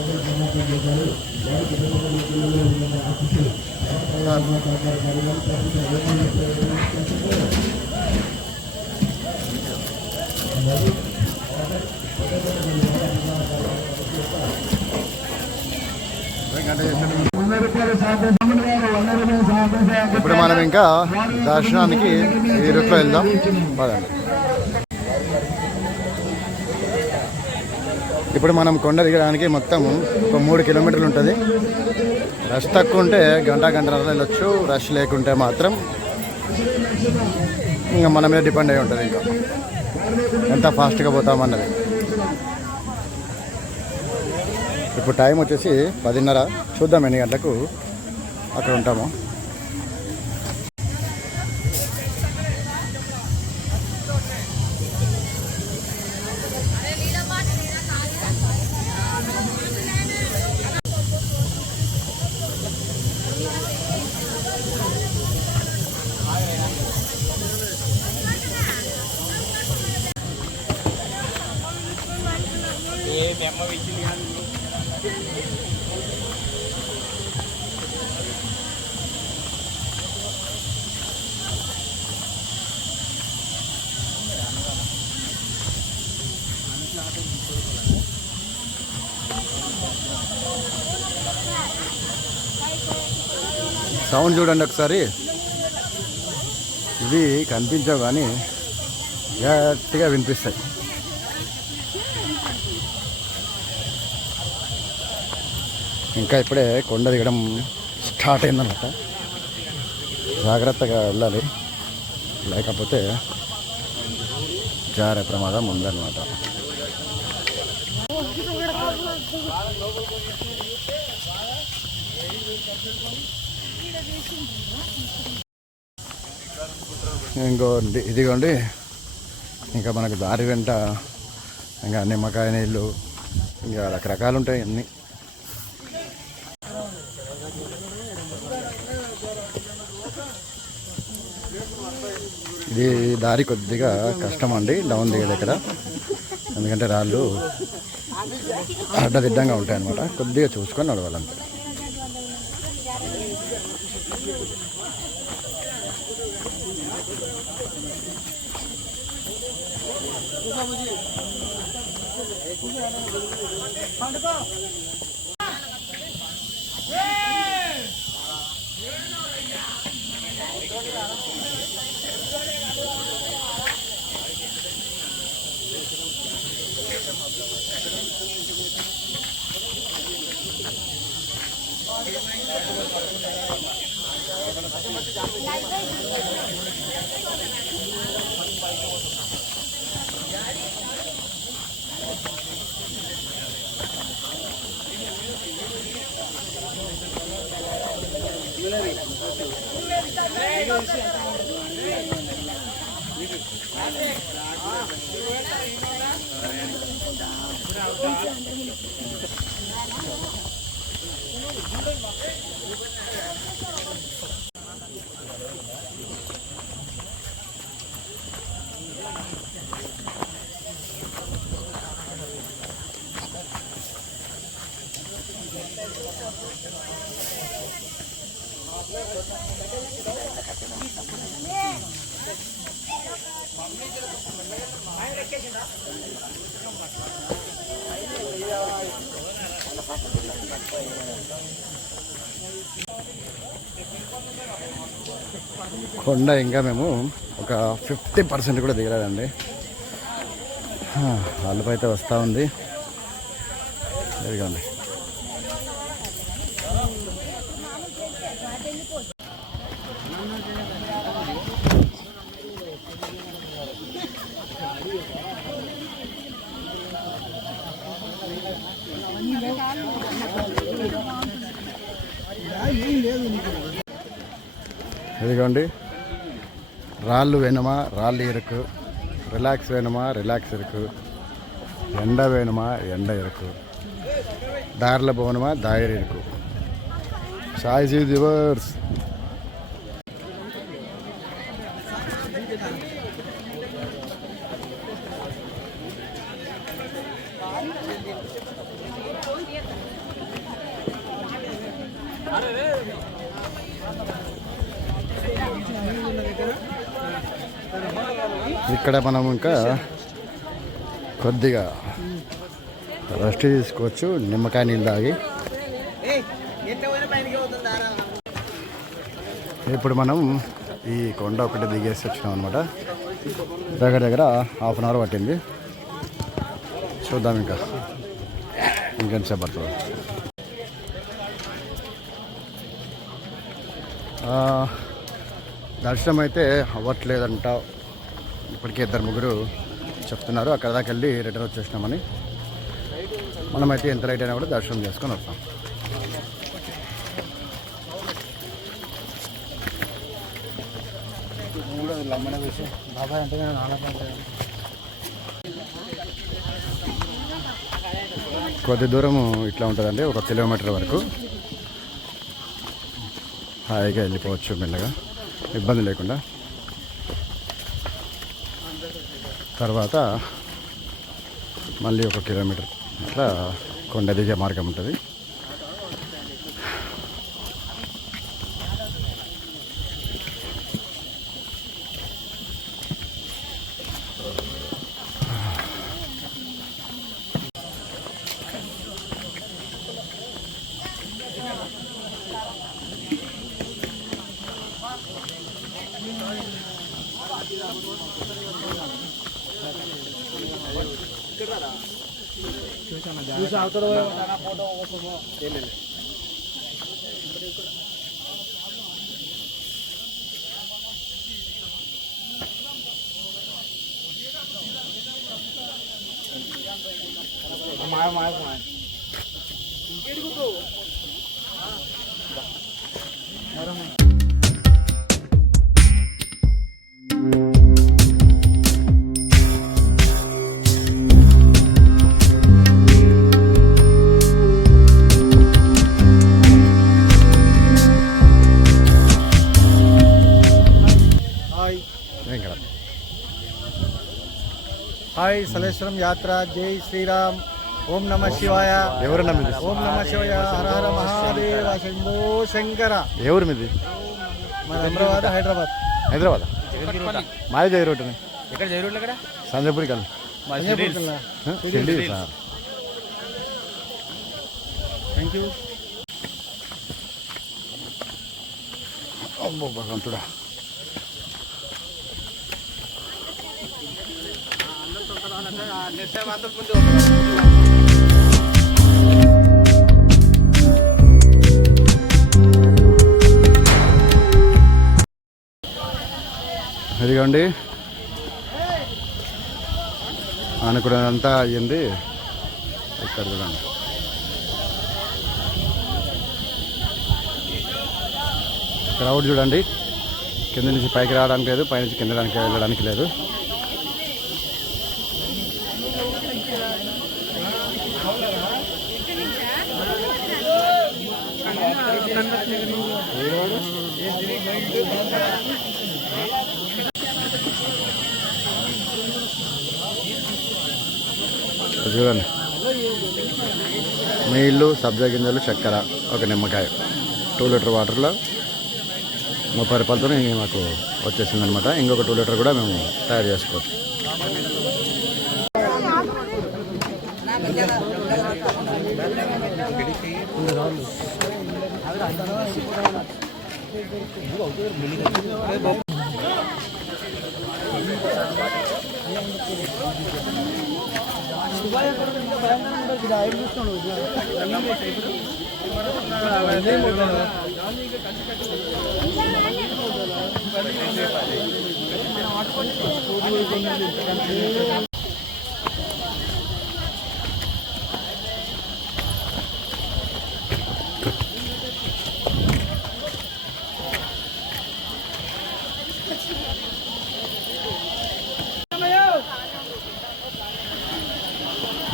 ఇప్పుడు మనం ఇంకా దర్శనానికి ఈ రూట్లో వెళ్దాం. పదండి. ఇప్పుడు మనం కొండ దిగడానికి మొత్తం ఒక 3 కిలోమీటర్లు ఉంటుంది. రష్ తక్కువ ఉంటే గంటన్నర వెళ్ళొచ్చు. రష్ లేకుంటే మాత్రం ఇంకా మన మీద డిపెండ్ అయి ఉంటుంది ఇంకా ఎంత ఫాస్ట్గా పోతామన్నది. ఇప్పుడు టైం వచ్చేసి 10:30. చూద్దాం ఎన్ని గంటలకు అక్కడ ఉంటాము. సౌండ్ చూడండి ఒకసారి. ఇవి కనిపించవు కానీ గట్టిగా వినిపిస్తాయి. ఇంకా ఇప్పుడే కొండ దిగడం స్టార్ట్ అయిందన్నమాట. జాగ్రత్తగా వెళ్ళాలి, లేకపోతే జారే ప్రమాదం ఉందన్నమాట. ఇంకోండి ఇదిగోండి, ఇంకా మనకు దారి వెంట ఇంకా నిమ్మకాయ నీళ్ళు ఇంకా రకరకాలు ఉంటాయి అన్నీ. ఇది దారి కొద్దిగా కష్టం అండి, డౌన్ దిగేది ఇక్కడ. ఎందుకంటే రాళ్ళు అడ్డదిడ్డంగా ఉంటాయి అన్నమాట. కొద్దిగా చూసుకొని నడవాలంటే. కొండ ఇంకా మేము ఒక 50% కూడా దిగలేదండి. అల్లుపు అయితే వస్తూ ఉంది. ఇదిగోండి. ఇదిగోండి, రాళ్ళు వేణుమా రాళ్ళు ఇరుకు, రిలాక్స్ వేణుమా రిలాక్స్ ఇరుకు, ఎండ వేణుమా ఎండ ఇరుకు, దారిలో పోనుమా దారి ఇరుకు. Choice is yours. ఇక్కడ మనం ఇంకా కొద్దిగా రెస్ట్ తీసుకోవచ్చు, నిమ్మకాయ నీళ్ళు తాగి. ఇప్పుడు మనం ఈ కొండ ఒకటి దిగేసి వచ్చినాం అనమాట. దగ్గర దగ్గర ½ అవర్ పట్టింది. చూద్దాం ఇంకా ఇంకెంతసేపు పడుతుంది. దర్శనం అయితే అవ్వట్లేదంట. ఇప్పటికే 2-3 చెప్తున్నారు. అక్కడ దాకా వెళ్ళి రిటర్న్ వచ్చేసినామని. మనమైతే ఎంత లైట్ అయినా కూడా దర్శనం చేసుకొని వస్తాం. కొద్ది దూరం ఇట్లా ఉంటుందండి, 1 కిలోమీటర్ వరకు. హాయిగా వెళ్ళిపోవచ్చు మెల్లగా, ఇబ్బంది లేకుండా. తర్వాత మళ్ళీ 1 కిలోమీటర్ అట్లా కొండ దిగే మార్గం ఉంటుంది. హాయ్ సలేశ్వరం యాత్ర. జై శ్రీరామ్. ఓం నమ శివాయ. ఎవరు నమ్మిది? ఓం నమ శివాయ. హర హర మహాదేవ శంభో శంకర. ఎవరు మీది? మన అమరాబాద్, హైదరాబాద్. హైదరాబాద్ మాది జై రోడ్డు. ఎక్కడ జై రోడ్లు? ఎక్కడ? సంజయపూరి కల్. Thank you. అమ్మో భగవంతుడా. ఇదిగోండి అనుకున్నదంతా అయ్యింది. ఇక్కడ చూడండి, క్రౌడ్ చూడండి. కింద నుంచి పైకి రావడానికి లేదు, పైనుంచి కింద వెళ్ళడానికి లేదు. చూడండి, నీళ్ళు, సబ్జా గింజలు, చక్కెర, ఒక నిమ్మకాయ, 2 లీటర్ వాటర్లో 30 రూపాయలతో మాకు వచ్చేసింది అనమాట. ఇంకొక 2 లీటర్ కూడా మేము తయారు చేసుకోవచ్చు.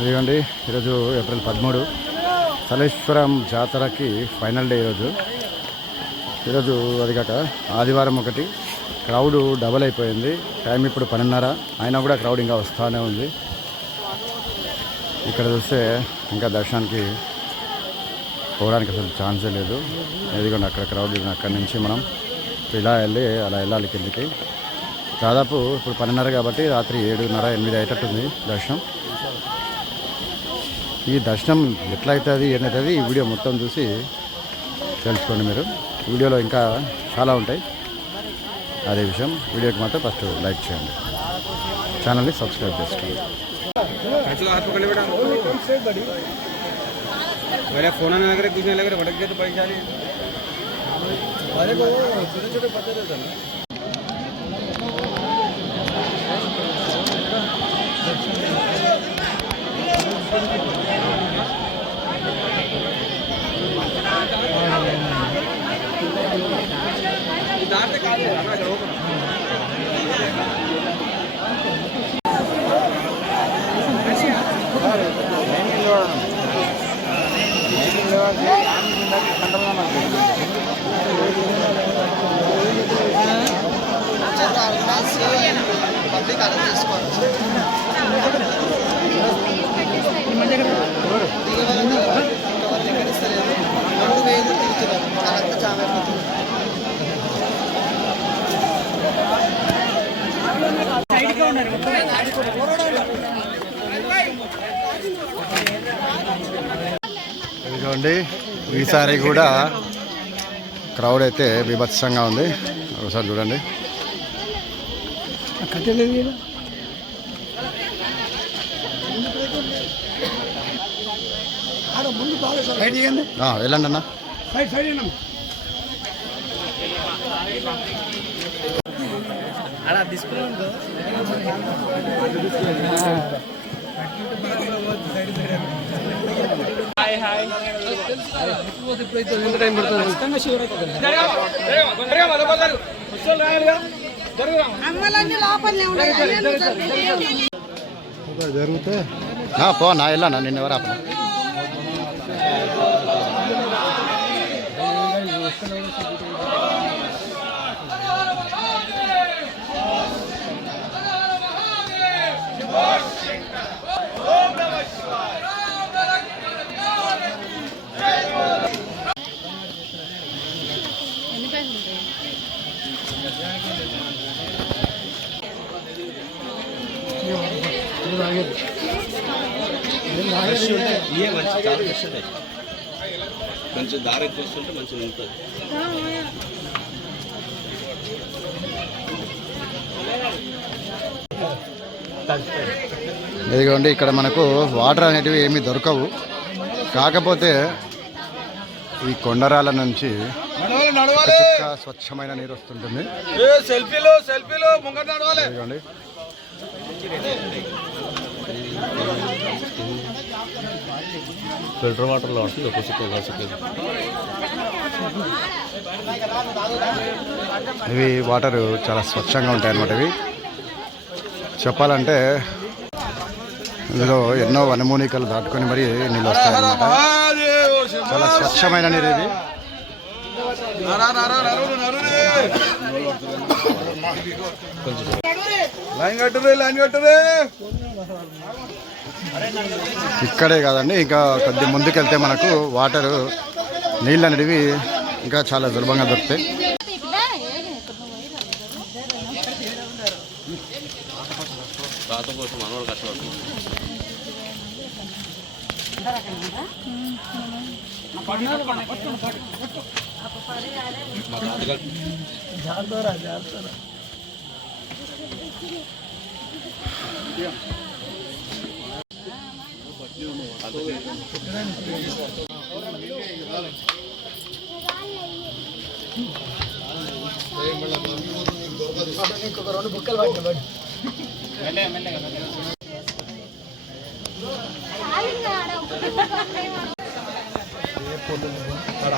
ఇదిగోండి, ఈరోజు ఏప్రిల్ 13 సలేశ్వరం జాతరకి ఫైనల్ డే ఈరోజు. అది కాక ఆదివారం ఒకటి, క్రౌడ్ డబల్ అయిపోయింది. టైం ఇప్పుడు 12:30 అయినా కూడా క్రౌడ్ ఇంకా వస్తూనే ఉంది. ఇక్కడ చూస్తే ఇంకా దర్శనానికి పోవడానికి అసలు ఛాన్సే లేదు. ఎదిగోండి అక్కడ క్రౌడ్. అక్కడి నుంచి మనం ఇలా అలా వెళ్ళాలి కిందికి. దాదాపు ఇప్పుడు 12:30 కాబట్టి రాత్రి 7:30, 8 అయ్యేటట్టుంది దర్శనం. ఈ దర్శనం ఎట్లా అవుతుంది ఏంటవుతుంది ఈ వీడియో మొత్తం చూసి తెలుసుకోండి మీరు. వీడియోలో ఇంకా చాలా ఉంటాయి. అదే విషయం, వీడియోకి మాత్రం ఫస్ట్ లైక్ చేయండి, ఛానల్ని సబ్స్క్రైబ్ చేసుకోండి. ఇదిగోండి, ఈసారి కూడా క్రౌడ్ అయితే బీభత్సంగా ఉంది. ఒకసారి చూడండి. వెళ్ళండి అన్న. అలా తీసుకున్నాను. జరిగితే పో నా వెళ్ళానా, నిన్న ఎవరు ఆపన. మంచి దారి చూస్తుంటే మంచిగా ఉంటుంది. ఇదిగోండి, ఇక్కడ మనకు వాటర్ అనేటివి ఏమీ దొరకవు. కాకపోతే ఈ కొండరాల నుంచి చుక్క స్వచ్ఛమైన నీరు వస్తుంటుంది. ఇదిగోండి, ఫిల్టర్ వాటర్లో ఉంటుంది ఒక సిక్కు ఇవి వాటరు చాలా స్వచ్ఛంగా ఉంటాయి అన్నమాట. ఇవి చెప్పాలంటే ఇందులో ఎన్నో వనమూలికలు దాటుకొని మరి నీళ్ళు వస్తాయి అన్నమాట. చాలా స్వచ్ఛమైన నీరు ఇది. ఇక్కడే కాదండి, ఇంకా కొద్ది ముందుకెళ్తే మనకు వాటరు నీళ్ళు అనేవి ఇంకా చాలా సులభంగా దొరుకుతాయి. తాత కోసం మనవాడు కష్టపడుతుంది.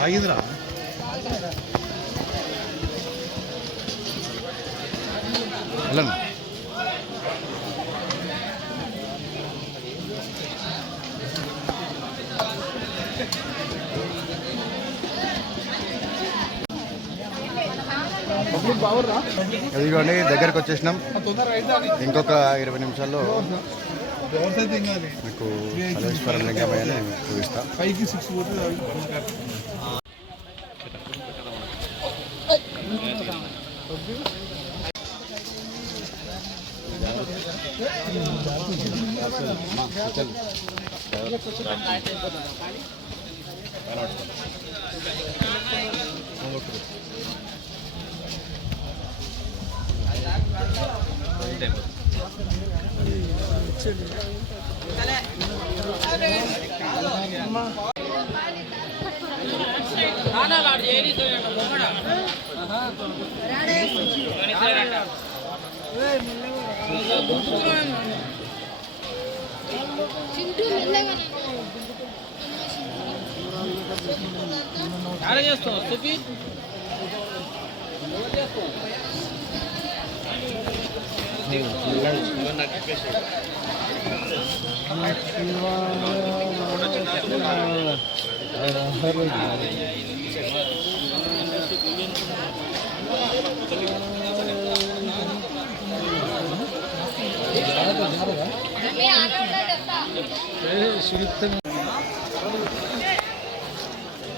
ఆగిందిరా వెళ్ళండి. ఇదిగోండి దగ్గరకు వచ్చేసినాం. ఇంకొక 20 నిమిషాల్లో మీకు సలేశ్వరం లింగమయ్యని చూపిస్తా.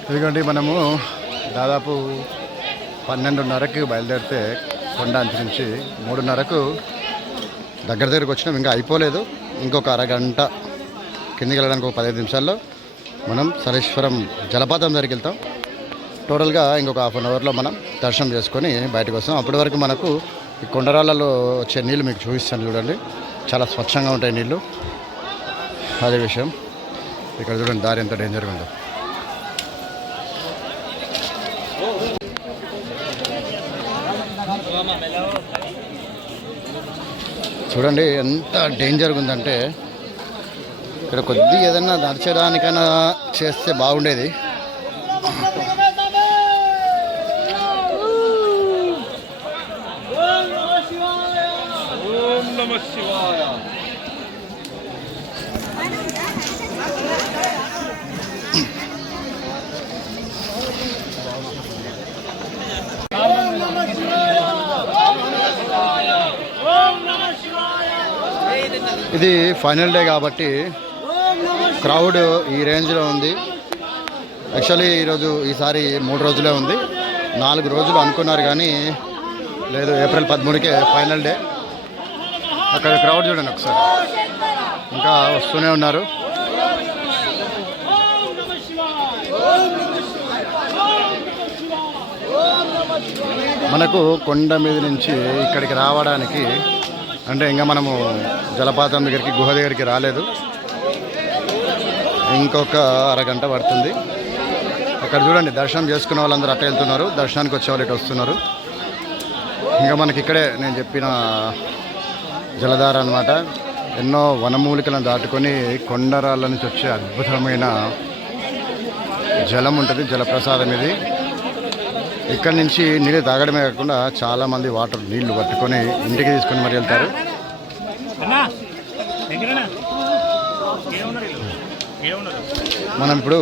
ఇదిగోండి మనము దాదాపు 12:30కి బయలుదేరితే కొండ అంచు నుంచి 3:30కు దగ్గరకు వచ్చినాం. ఇంకా అయిపోలేదు. ఇంకొక అరగంట కిందికి వెళ్ళడానికి ఒక 15 నిమిషాల్లో మనం సలేశ్వరం జలపాతం దగ్గరికి వెళ్తాం. టోటల్గా ఇంకొక హాఫ్ అన్ అవర్లో మనం దర్శనం చేసుకొని బయటకు వస్తాం. అప్పటి వరకు మనకు ఈ కొండరాళ్ళలో వచ్చే నీళ్ళు మీకు చూపిస్తాను చూడండి. చాలా స్వచ్ఛంగా ఉంటాయి నీళ్ళు. అదే విషయం ఇక్కడ చూడండి, దారి ఎంత డేంజర్గా ఉందో. చూడండి ఎంత డేంజర్గా ఉందంటే, ఇక్కడ కొద్దిగా ఏదన్నా నడిచడానికైనా చేస్తే బాగుండేది. ఇది ఫైనల్ డే కాబట్టి క్రౌడ్ ఈ రేంజ్లో ఉంది. యాక్చువల్లీ ఈసారి 3 రోజులే ఉంది. 4 రోజులు అనుకున్నారు కానీ లేదు, ఏప్రిల్ 13కే ఫైనల్ డే. అక్కడ క్రౌడ్ చూడండి ఒకసారి, ఇంకా వస్తూనే ఉన్నారు. మనకు కొండ మీద నుంచి ఇక్కడికి రావడానికి అంటే ఇంకా మనము జలపాతం దగ్గరికి గుహ దగ్గరికి రాలేదు. ఇంకొక అరగంట పడుతుంది. అక్కడ చూడండి దర్శనం చేసుకున్న వాళ్ళందరూ అట్ట వెళ్తున్నారు, దర్శనానికి వచ్చే వాళ్ళు ఇటు వస్తున్నారు. ఇంకా మనకి ఇక్కడే నేను చెప్పిన జలధార అన్నమాట. ఎన్నో వనమూలికలను దాటుకొని కొండరాళ్ళ నుంచి వచ్చే అద్భుతమైన జలం ఉంటుంది, జలప్రసాదం ఇది. ఇక్కడి నుంచి నీళ్ళు తాగడమే కాకుండా చాలామంది వాటర్ నీళ్లు పట్టుకొని ఇంటికి తీసుకొని మరి వెళ్తారు. మనం ఇప్పుడు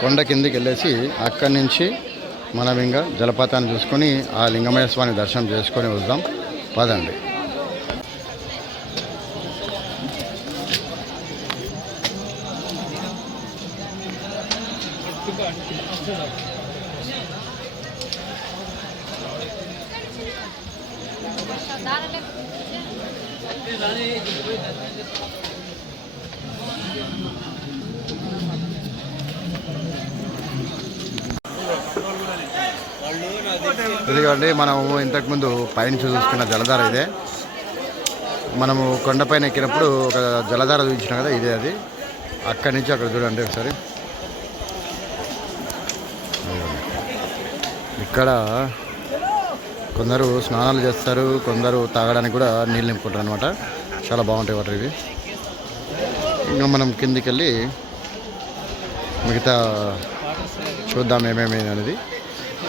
కొండ కిందికి వెళ్ళేసి అక్కడి నుంచి మనం ఇంకా జలపాతాన్ని చూసుకొని ఆ లింగమయ్య స్వామి దర్శనం చేసుకొని వద్దాం. పదండి. ఇదిగోండి మనము ఇంతకుముందు పైనుంచి చూసుకున్న జలధార ఇదే. మనము కొండపైన ఎక్కినప్పుడు ఒక జలధార చూపించినాం కదా, ఇదే అది. అక్కడి నుంచి అక్కడ చూడండి ఒకసారి. ఇక్కడ కొందరు స్నానాలు చేస్తారు, కొందరు తాగడానికి కూడా నీళ్ళు నింపుకుంటారు అనమాట. చాలా బాగుంటాయి వాటర్ ఇవి. ఇంకా మనం కిందికి వెళ్ళి మిగతా చూద్దాం ఏమేమి అనేది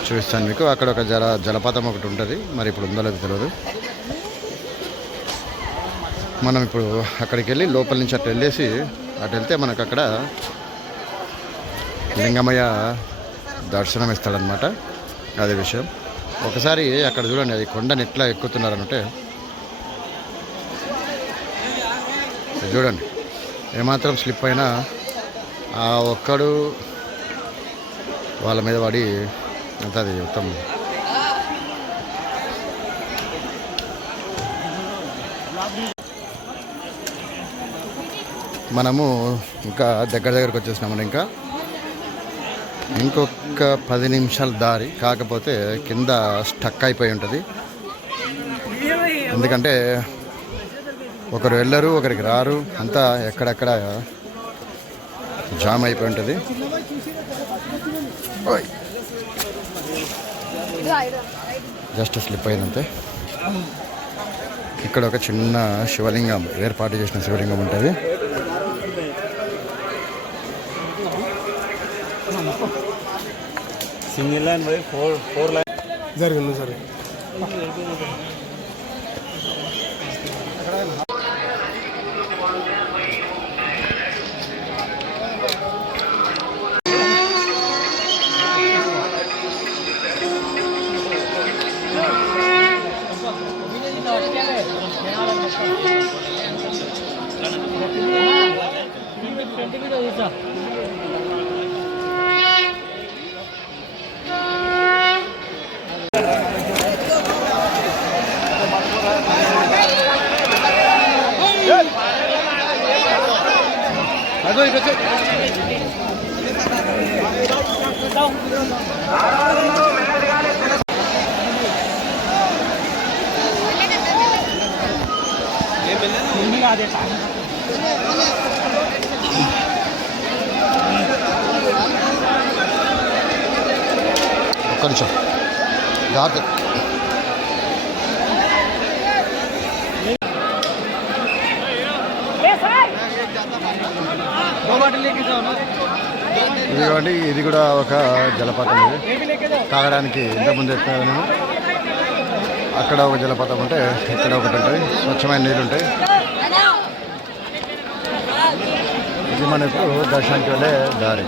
చూపిస్తాను మీకు. అక్కడ ఒక జలపాతం ఒకటి ఉంటుంది, మరి ఇప్పుడు ఉందో లేదో తెలియదు. మనం ఇప్పుడు అక్కడికి వెళ్ళి లోపల నుంచి అటు వెళ్ళేసి అటు వెళ్తే మనకు అక్కడ లింగమయ్య దర్శనం ఇస్తాడనమాట. అదే విషయం. ఒకసారి అక్కడ చూడండి, అది కొండని ఎట్లా ఎక్కుతున్నారనంటే చూడండి, ఏమాత్రం స్లిప్ అయినా ఆ ఒక్కడు వాళ్ళ మీద పడి అంత అది మొత్తం మనము ఇంకా దగ్గరకు వచ్చేసినాము. ఇంకా ఇంకొక 10 నిమిషాల దారి, కాకపోతే కింద స్టక్ అయిపోయి ఉంటుంది. ఎందుకంటే ఒకరు వెళ్ళరు, ఒకరికి రారు, అంతా ఎక్కడెక్కడ జామ్ అయిపోయి ఉంటుంది. జస్ట్ స్లిప్ అయిందంతే. ఇక్కడ ఒక చిన్న శివలింగం, ఏర్పాటు చేసిన శివలింగం ఉంటుంది. Single line by four line జరిగింది సార్. ఒక్క నిమిషం దాటి ఇదిగోండి, ఇది కూడా ఒక జలపాతం. ఇది తాగడానికి ఇంతకుముందు ఎత్తున్నా నేను. అక్కడ ఒక జలపాతం ఉంటే ఇక్కడ ఒకటి ఉంటుంది, స్వచ్ఛమైన నీళ్ళు ఉంటాయి. ఇది మనకు దర్శనానికి వెళ్ళే దారి.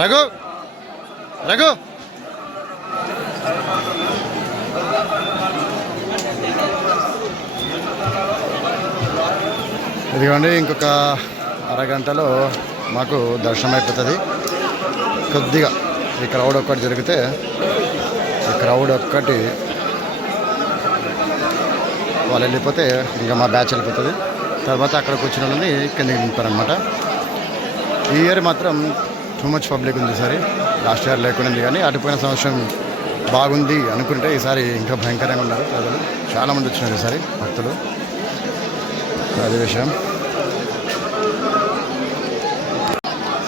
రఘు రఘు ఇదిగోండి ఇంకొక అరగంటలో మాకు దర్శనం అయిపోతుంది. కొద్దిగా ఈ క్రౌడ్ ఒక్కటి జరిగితే వాళ్ళు వెళ్ళిపోతే ఇంకా మా బ్యాచ్ వెళ్ళిపోతుంది. తర్వాత అక్కడ కూర్చున్న వాళ్ళని కిందకి దింపారనమాట. ఈ ఇయర్ మాత్రం టూ మచ్ పబ్లిక్ ఉంది ఈసారి. లాస్ట్ ఇయర్ లేకుండా కానీ అటుపోయిన సంవత్సరం బాగుంది అనుకుంటే ఈసారి ఇంకా భయంకరంగా ఉన్నారు ప్రజలు. చాలామంది వచ్చినారు ఈసారి భక్తులు. అది విషయం.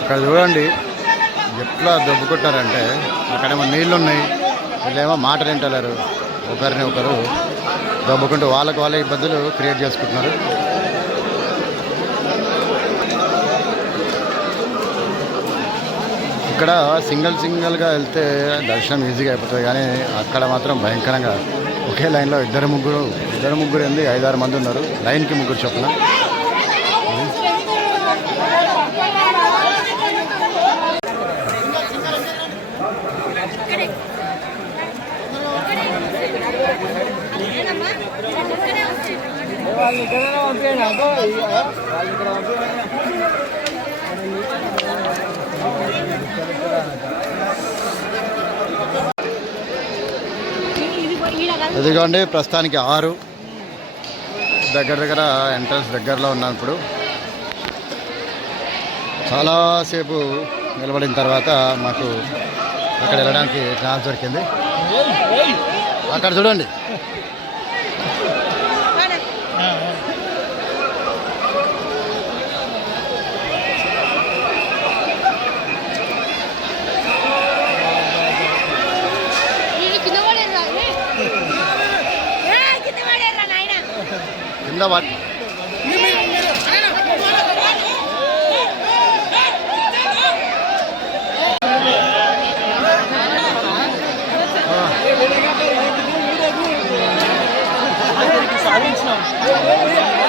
ఇక్కడ చూడండి ఎట్లా దొబ్బుకుంటారంటే అక్కడేమో నీళ్ళు ఉన్నాయి, వీళ్ళేమో మాటలు వింటలేరు. ఒకరిని ఒకరు దొబ్బుకుంటూ వాళ్ళే ఇబ్బందులు క్రియేట్ చేసుకుంటున్నారు. ఇక్కడ సింగిల్గా వెళ్తే దర్శనం ఈజీగా అయిపోతుంది, కానీ అక్కడ మాత్రం భయంకరంగా ఒకే లైన్లో ఇద్దరు ముగ్గురు ఏంది 5-6 మంది ఉన్నారు. లైన్కి ముగ్గురు చొప్పున. ఇదిగోండి ప్రస్తుతానికి 6 దగ్గర ఎంట్రన్స్ దగ్గరలో ఉన్నాను. ఇప్పుడు చాలాసేపు నిలబడిన తర్వాత మాకు అక్కడ వెళ్ళడానికి ఛాన్స్ దొరికింది. అక్కడ చూడండి కింద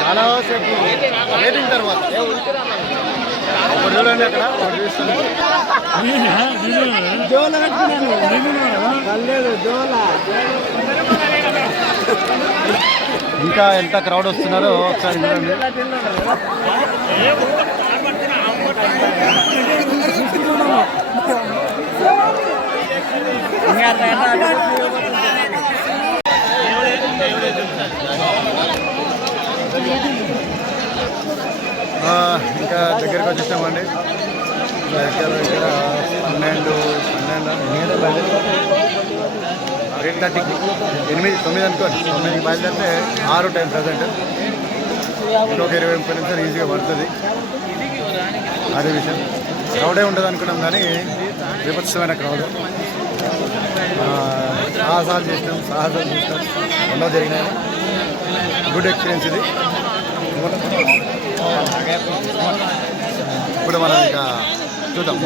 చాలాసేపు వెయిటింగ్ తర్వాత ఒకటి చూడండి అక్కడ ఒకటి చూస్తాను. ఇంకా ఎంత క్రౌడ్ వస్తున్నారో ఒకసారి చూడండి. ఇంకా దగ్గరికి వచ్చేసామండి. దగ్గర 8:30కి 9 అనుకోండి. 9కి బయలుదేరితే 6 టైం ప్రజెంట్. ఇంకొక 20-30 నిమిషాలు ఈజీగా పడుతుంది. అదే విషయం. క్రౌడే ఉండదు అనుకున్నాం, కానీ విపత్సమైన క్రౌడ్. సాహసాలు చూసినాం ఎన్నో జరిగినాయి. గుడ్ ఎక్స్పీరియన్స్ ఇది. ఇప్పుడు మనం ఇక చూద్దాం.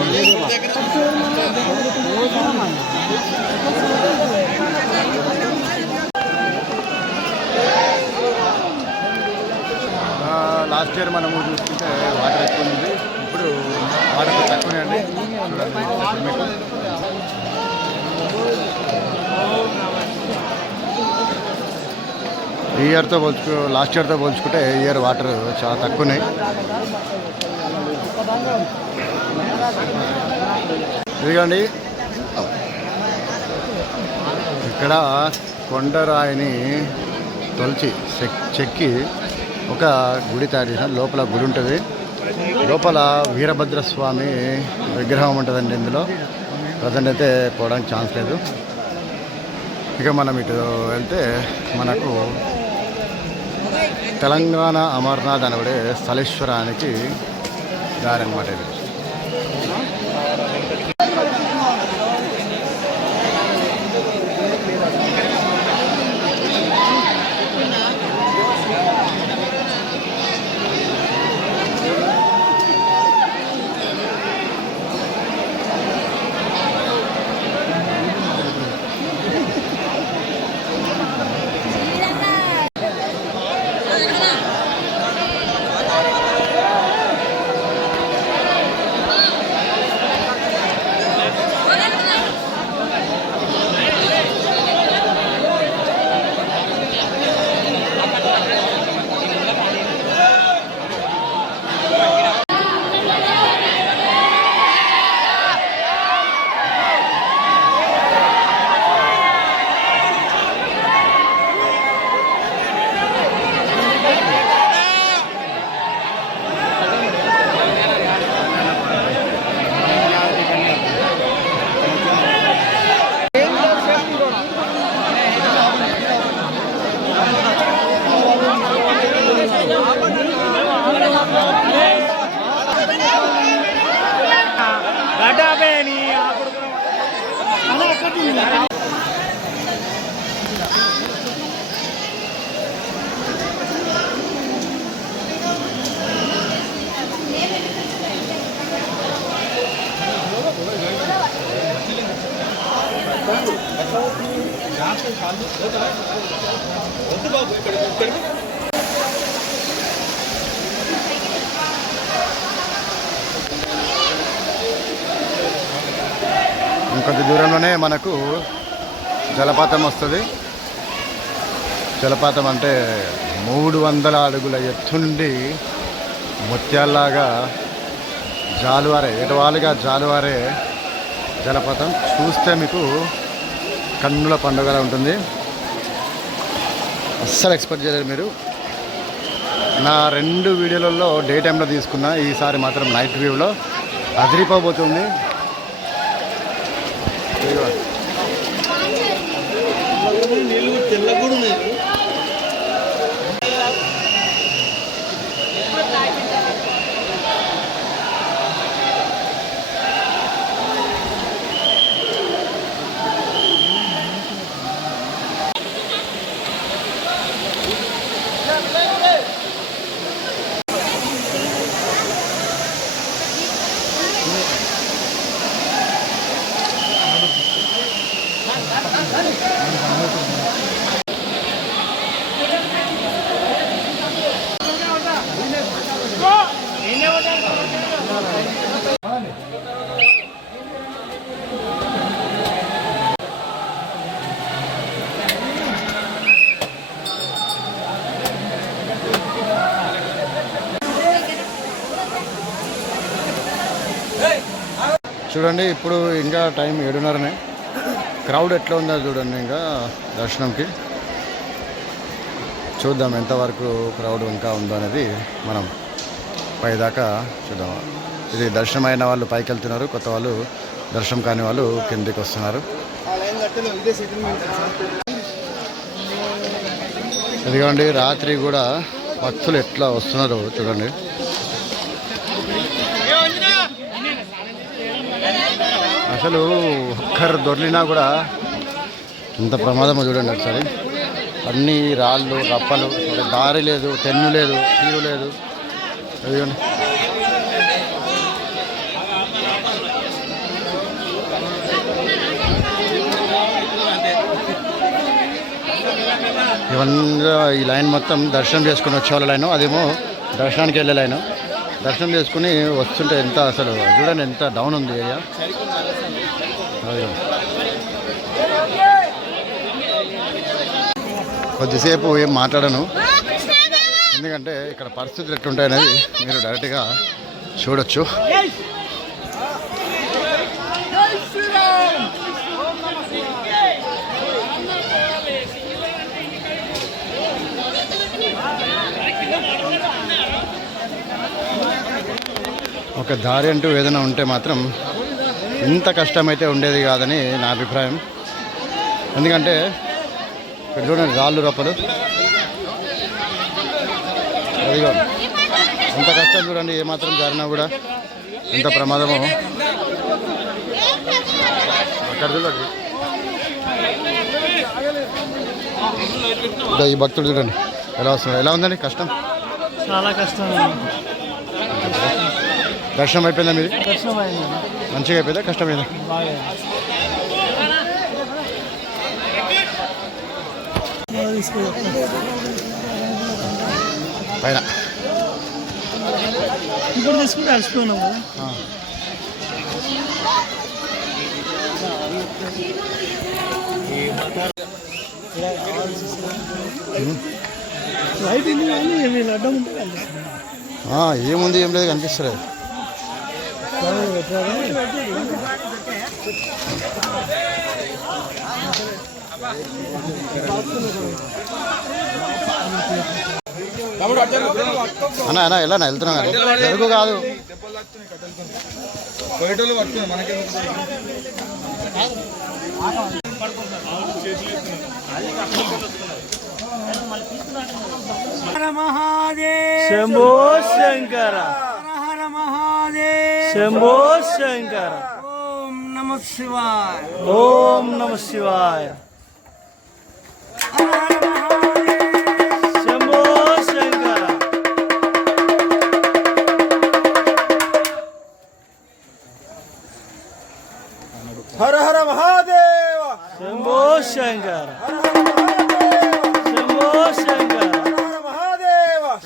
లాస్ట్ ఇయర్ మనము చూసుకుంటే వాటర్ ఎక్కువ ఉంది, ఇప్పుడు వాటర్ తక్కువనే అండి. మీకు లాస్ట్ ఇయర్తో పోల్చుకుంటే ఈ ఇయర్ వాటర్ చాలా తక్కువన్నాయి. ఇదిగోండి ఇక్కడ కొండరాయిని తొలిచి చెక్కి ఒక గుడి తయారు చేసిన. లోపల గుడి ఉంటుంది, లోపల వీరభద్రస్వామి విగ్రహం ఉంటుందండి. ఇందులో ప్రజెంట్ అయితే పోవడానికి ఛాన్స్ లేదు. ఇక మనం ఇటు వెళ్తే మనకు తెలంగాణ అమర్నాథ్ అనబడే స్థలేశ్వరానికి దారి అనమాట ఇది. ఇంకొంత దూరంలోనే మనకు జలపాతం వస్తుంది. జలపాతం అంటే 300 అడుగుల ఎత్తు నుండి ముత్యాల్లాగా జాలువారే ఎటవాలుగా జాలువారే జలపాతం చూస్తే మీకు కన్నుల పండుగలా ఉంటుంది. అస్సలు ఎక్స్పెక్ట్ చేయలేరు మీరు. నా 2 వీడియోలలో డే టైంలో తీసుకున్నా, ఈసారి మాత్రం నైట్ వ్యూలో అదిరిపోబోతుంది. చూడండి, ఇప్పుడు ఇంకా టైం 7:30నే. క్రౌడ్ ఎట్లా ఉందో చూడండి. ఇంకా దర్శనంకి చూద్దాం ఎంతవరకు క్రౌడ్ ఇంకా ఉందో అనేది మనం పైదాకా చూద్దాం. ఇది దర్శనం అయిన వాళ్ళు పైకి వెళ్తున్నారు, కొత్త వాళ్ళు దర్శనం కాని వాళ్ళు కిందికి వస్తున్నారు. ఇదిగోండి, రాత్రి కూడా భక్తులు ఎట్లా వస్తున్నారో చూడండి. అసలు ఒక్కరు దొర్లినా కూడా ఇంత ప్రమాదమో చూడండి ఒకసారి. అన్నీ రాళ్ళు రప్పలు, దారి లేదు, తెన్ను లేదు, తీరు లేదు. అదిగోండి, ఇవన్నీ ఈ లైన్ మొత్తం దర్శనం చేసుకుని వచ్చేవాళ్ళ లైను, అదేమో దర్శనానికి వెళ్ళే లైను. దర్శనం చేసుకుని వస్తుంటే ఎంత అసలు చూడండి ఎంత డౌన్ ఉంది ఏరియా. కొద్దిసేపు ఏం మాట్లాడను, ఎందుకంటే ఇక్కడ పరిస్థితులు ఎట్లుంటాయనేది మీరు డైరెక్ట్గా చూడొచ్చు. ఒక దారి అంటూ ఏదైనా ఉంటే మాత్రం ఇంత కష్టమైతే ఉండేది కాదని నా అభిప్రాయం. ఎందుకంటే ఇక్కడ చూడండి రాళ్ళు రప్పలు, అదిగో ఎంత కష్టం చూడండి. ఏమాత్రం జారినా కూడా ఎంత ప్రమాదమో అక్కడ చూడండి. ఈ భక్తుడు చూడండి ఎలా వస్తున్నాడు. ఎలా ఉందండి కష్టం? చాలా కష్టం. దర్శనం అయిపోయిందా మీరు? దర్శనం అయింది, మంచిగా అయిపోయిందా? కష్టమైందా? పైన ఇప్పుడు తీసుకుంటే అలసిపోయినాం కదా. లైట్ ఉంది కానీ వీళ్ళు అడ్డం ఉంటే ఏముంది ఏం లేదు కనిపిస్తలేదు. అన్నా అన్నా ఎలా వెళ్తున్నాం కదా, జరుగు కాదు. శంభో శంకర, శంభో శంకర. ఓం నమ శివాయ, ఓం నమ శివాయ. శంభో శంకర, హర హర మహాదేవ. శంభో శంకర. శంకర శంభో శంకర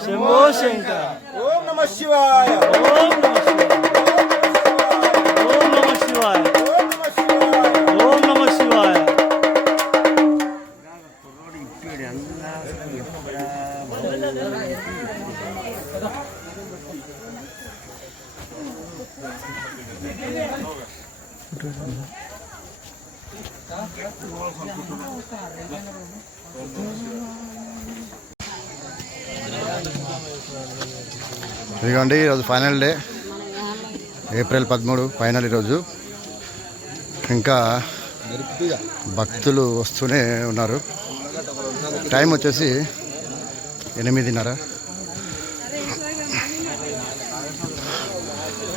శంభో శంకర ఓం నమః శివాయ ఓం నమః శివాయ ఓం నమః శివాయ ఓం నమః శివాయ. ఇదిగోండి ఈరోజు ఫైనల్ డే, ఏప్రిల్ 13 ఫైనల్ ఈరోజు. ఇంకా భక్తులు వస్తూనే ఉన్నారు. టైం వచ్చేసి 8:30.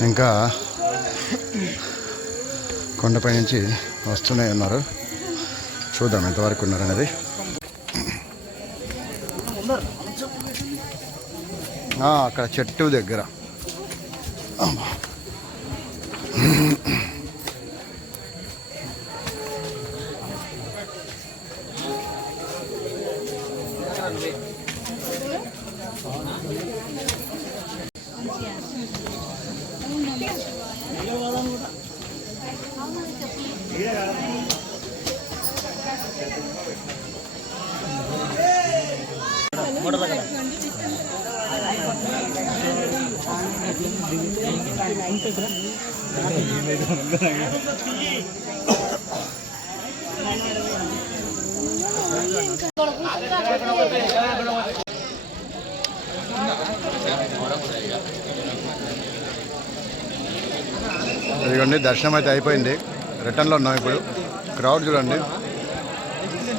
ఇంకా కొండపై నుంచి వస్తూనే ఉన్నారు. చూద్దాం ఎంతవరకు ఉన్నారనేది. అక్కడ చెట్టు దగ్గర ఇదిగోండి దర్శనం అయితే అయిపోయింది. రిటర్న్లో ఉన్నాం ఇప్పుడు. క్రౌడ్ చూడండి,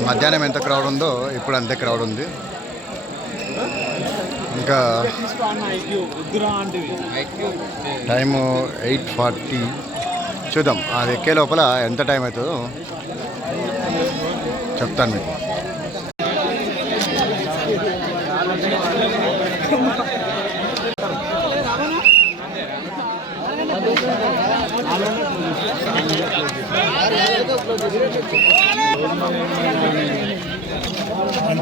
మధ్యాహ్నం ఎంత క్రౌడ్ ఉందో ఇప్పుడు అంతే క్రౌడ్ ఉంది. ఇంకా టైము 8:40. చూద్దాం అది ఎక్కే లోపల ఎంత టైం అవుతుందో చెప్తాను మీకు.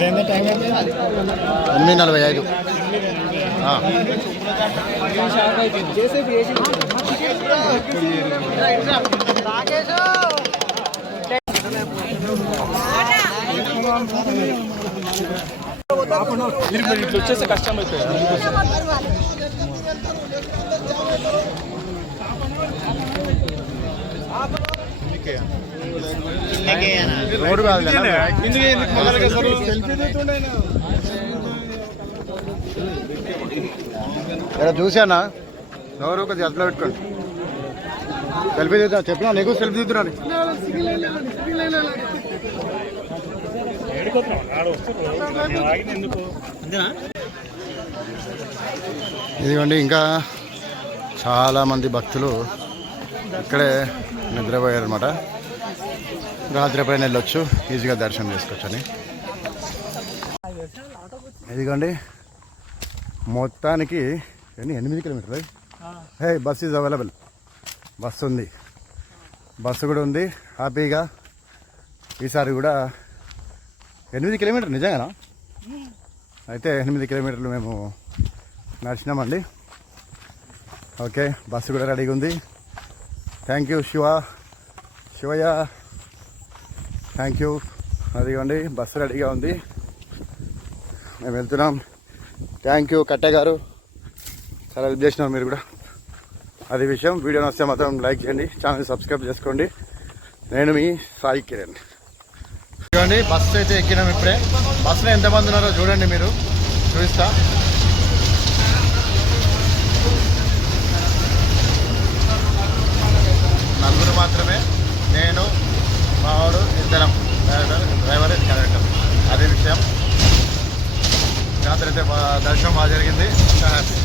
ఎంత టైం అయితే 8:45. వచ్చేస్తే కష్టం అవుతుంది. రోడ్డు కాదు ఇలా చూసానా, ఎవరు ఒక జతలో పెట్టుకోండి. సెల్ఫీ తీద్దాం చెప్పినా నీకు, సెల్ఫీ తీద్దురాని. ఇదిగోండి ఇంకా చాలామంది భక్తులు ఇక్కడే నిద్రపోయారనమాట. రాత్రి పైన వెళ్ళొచ్చు, ఈజీగా దర్శనం చేసుకోవచ్చు అని. ఇదిగోండి మొత్తానికి 8 కిలోమీటర్లు. హే బస్ ఈజ్ అవైలబుల్, బస్సు ఉంది, బస్సు కూడా ఉంది హ్యాపీగా. ఈసారి కూడా 8 కిలోమీటర్లు నిజంగానా? అయితే 8 కిలోమీటర్లు మేము నడిచినామండి. ఓకే, బస్సు కూడా రెడీగా ఉంది. Thank you Shivayya, thank you. అదిగోండి బస్సు రెడీగా ఉంది, మేము వెళ్తున్నాం. థ్యాంక్ యూ కట్టే గారు, చాలా హెల్ప్ చేసినారు మీరు కూడా. అది విషయం. వీడియో నచ్చితే మాత్రం లైక్ చేయండి, ఛానల్ సబ్స్క్రైబ్ చేసుకోండి. నేను మీ సాయి కిరణ్. చూడండి బస్సు అయితే ఎక్కినాం ఇప్పుడే. బస్సులో ఎంతమంది ఉన్నారో చూడండి, మీరు చూపిస్తా. నలుగురు మాత్రమే, నేను మావాడు ఇద్దరం, డ్రైవర్ కండక్టర్. అదే విషయం. రాత్రి అయితే దర్శనం బాగా జరిగింది, చాలా హ్యాపీ.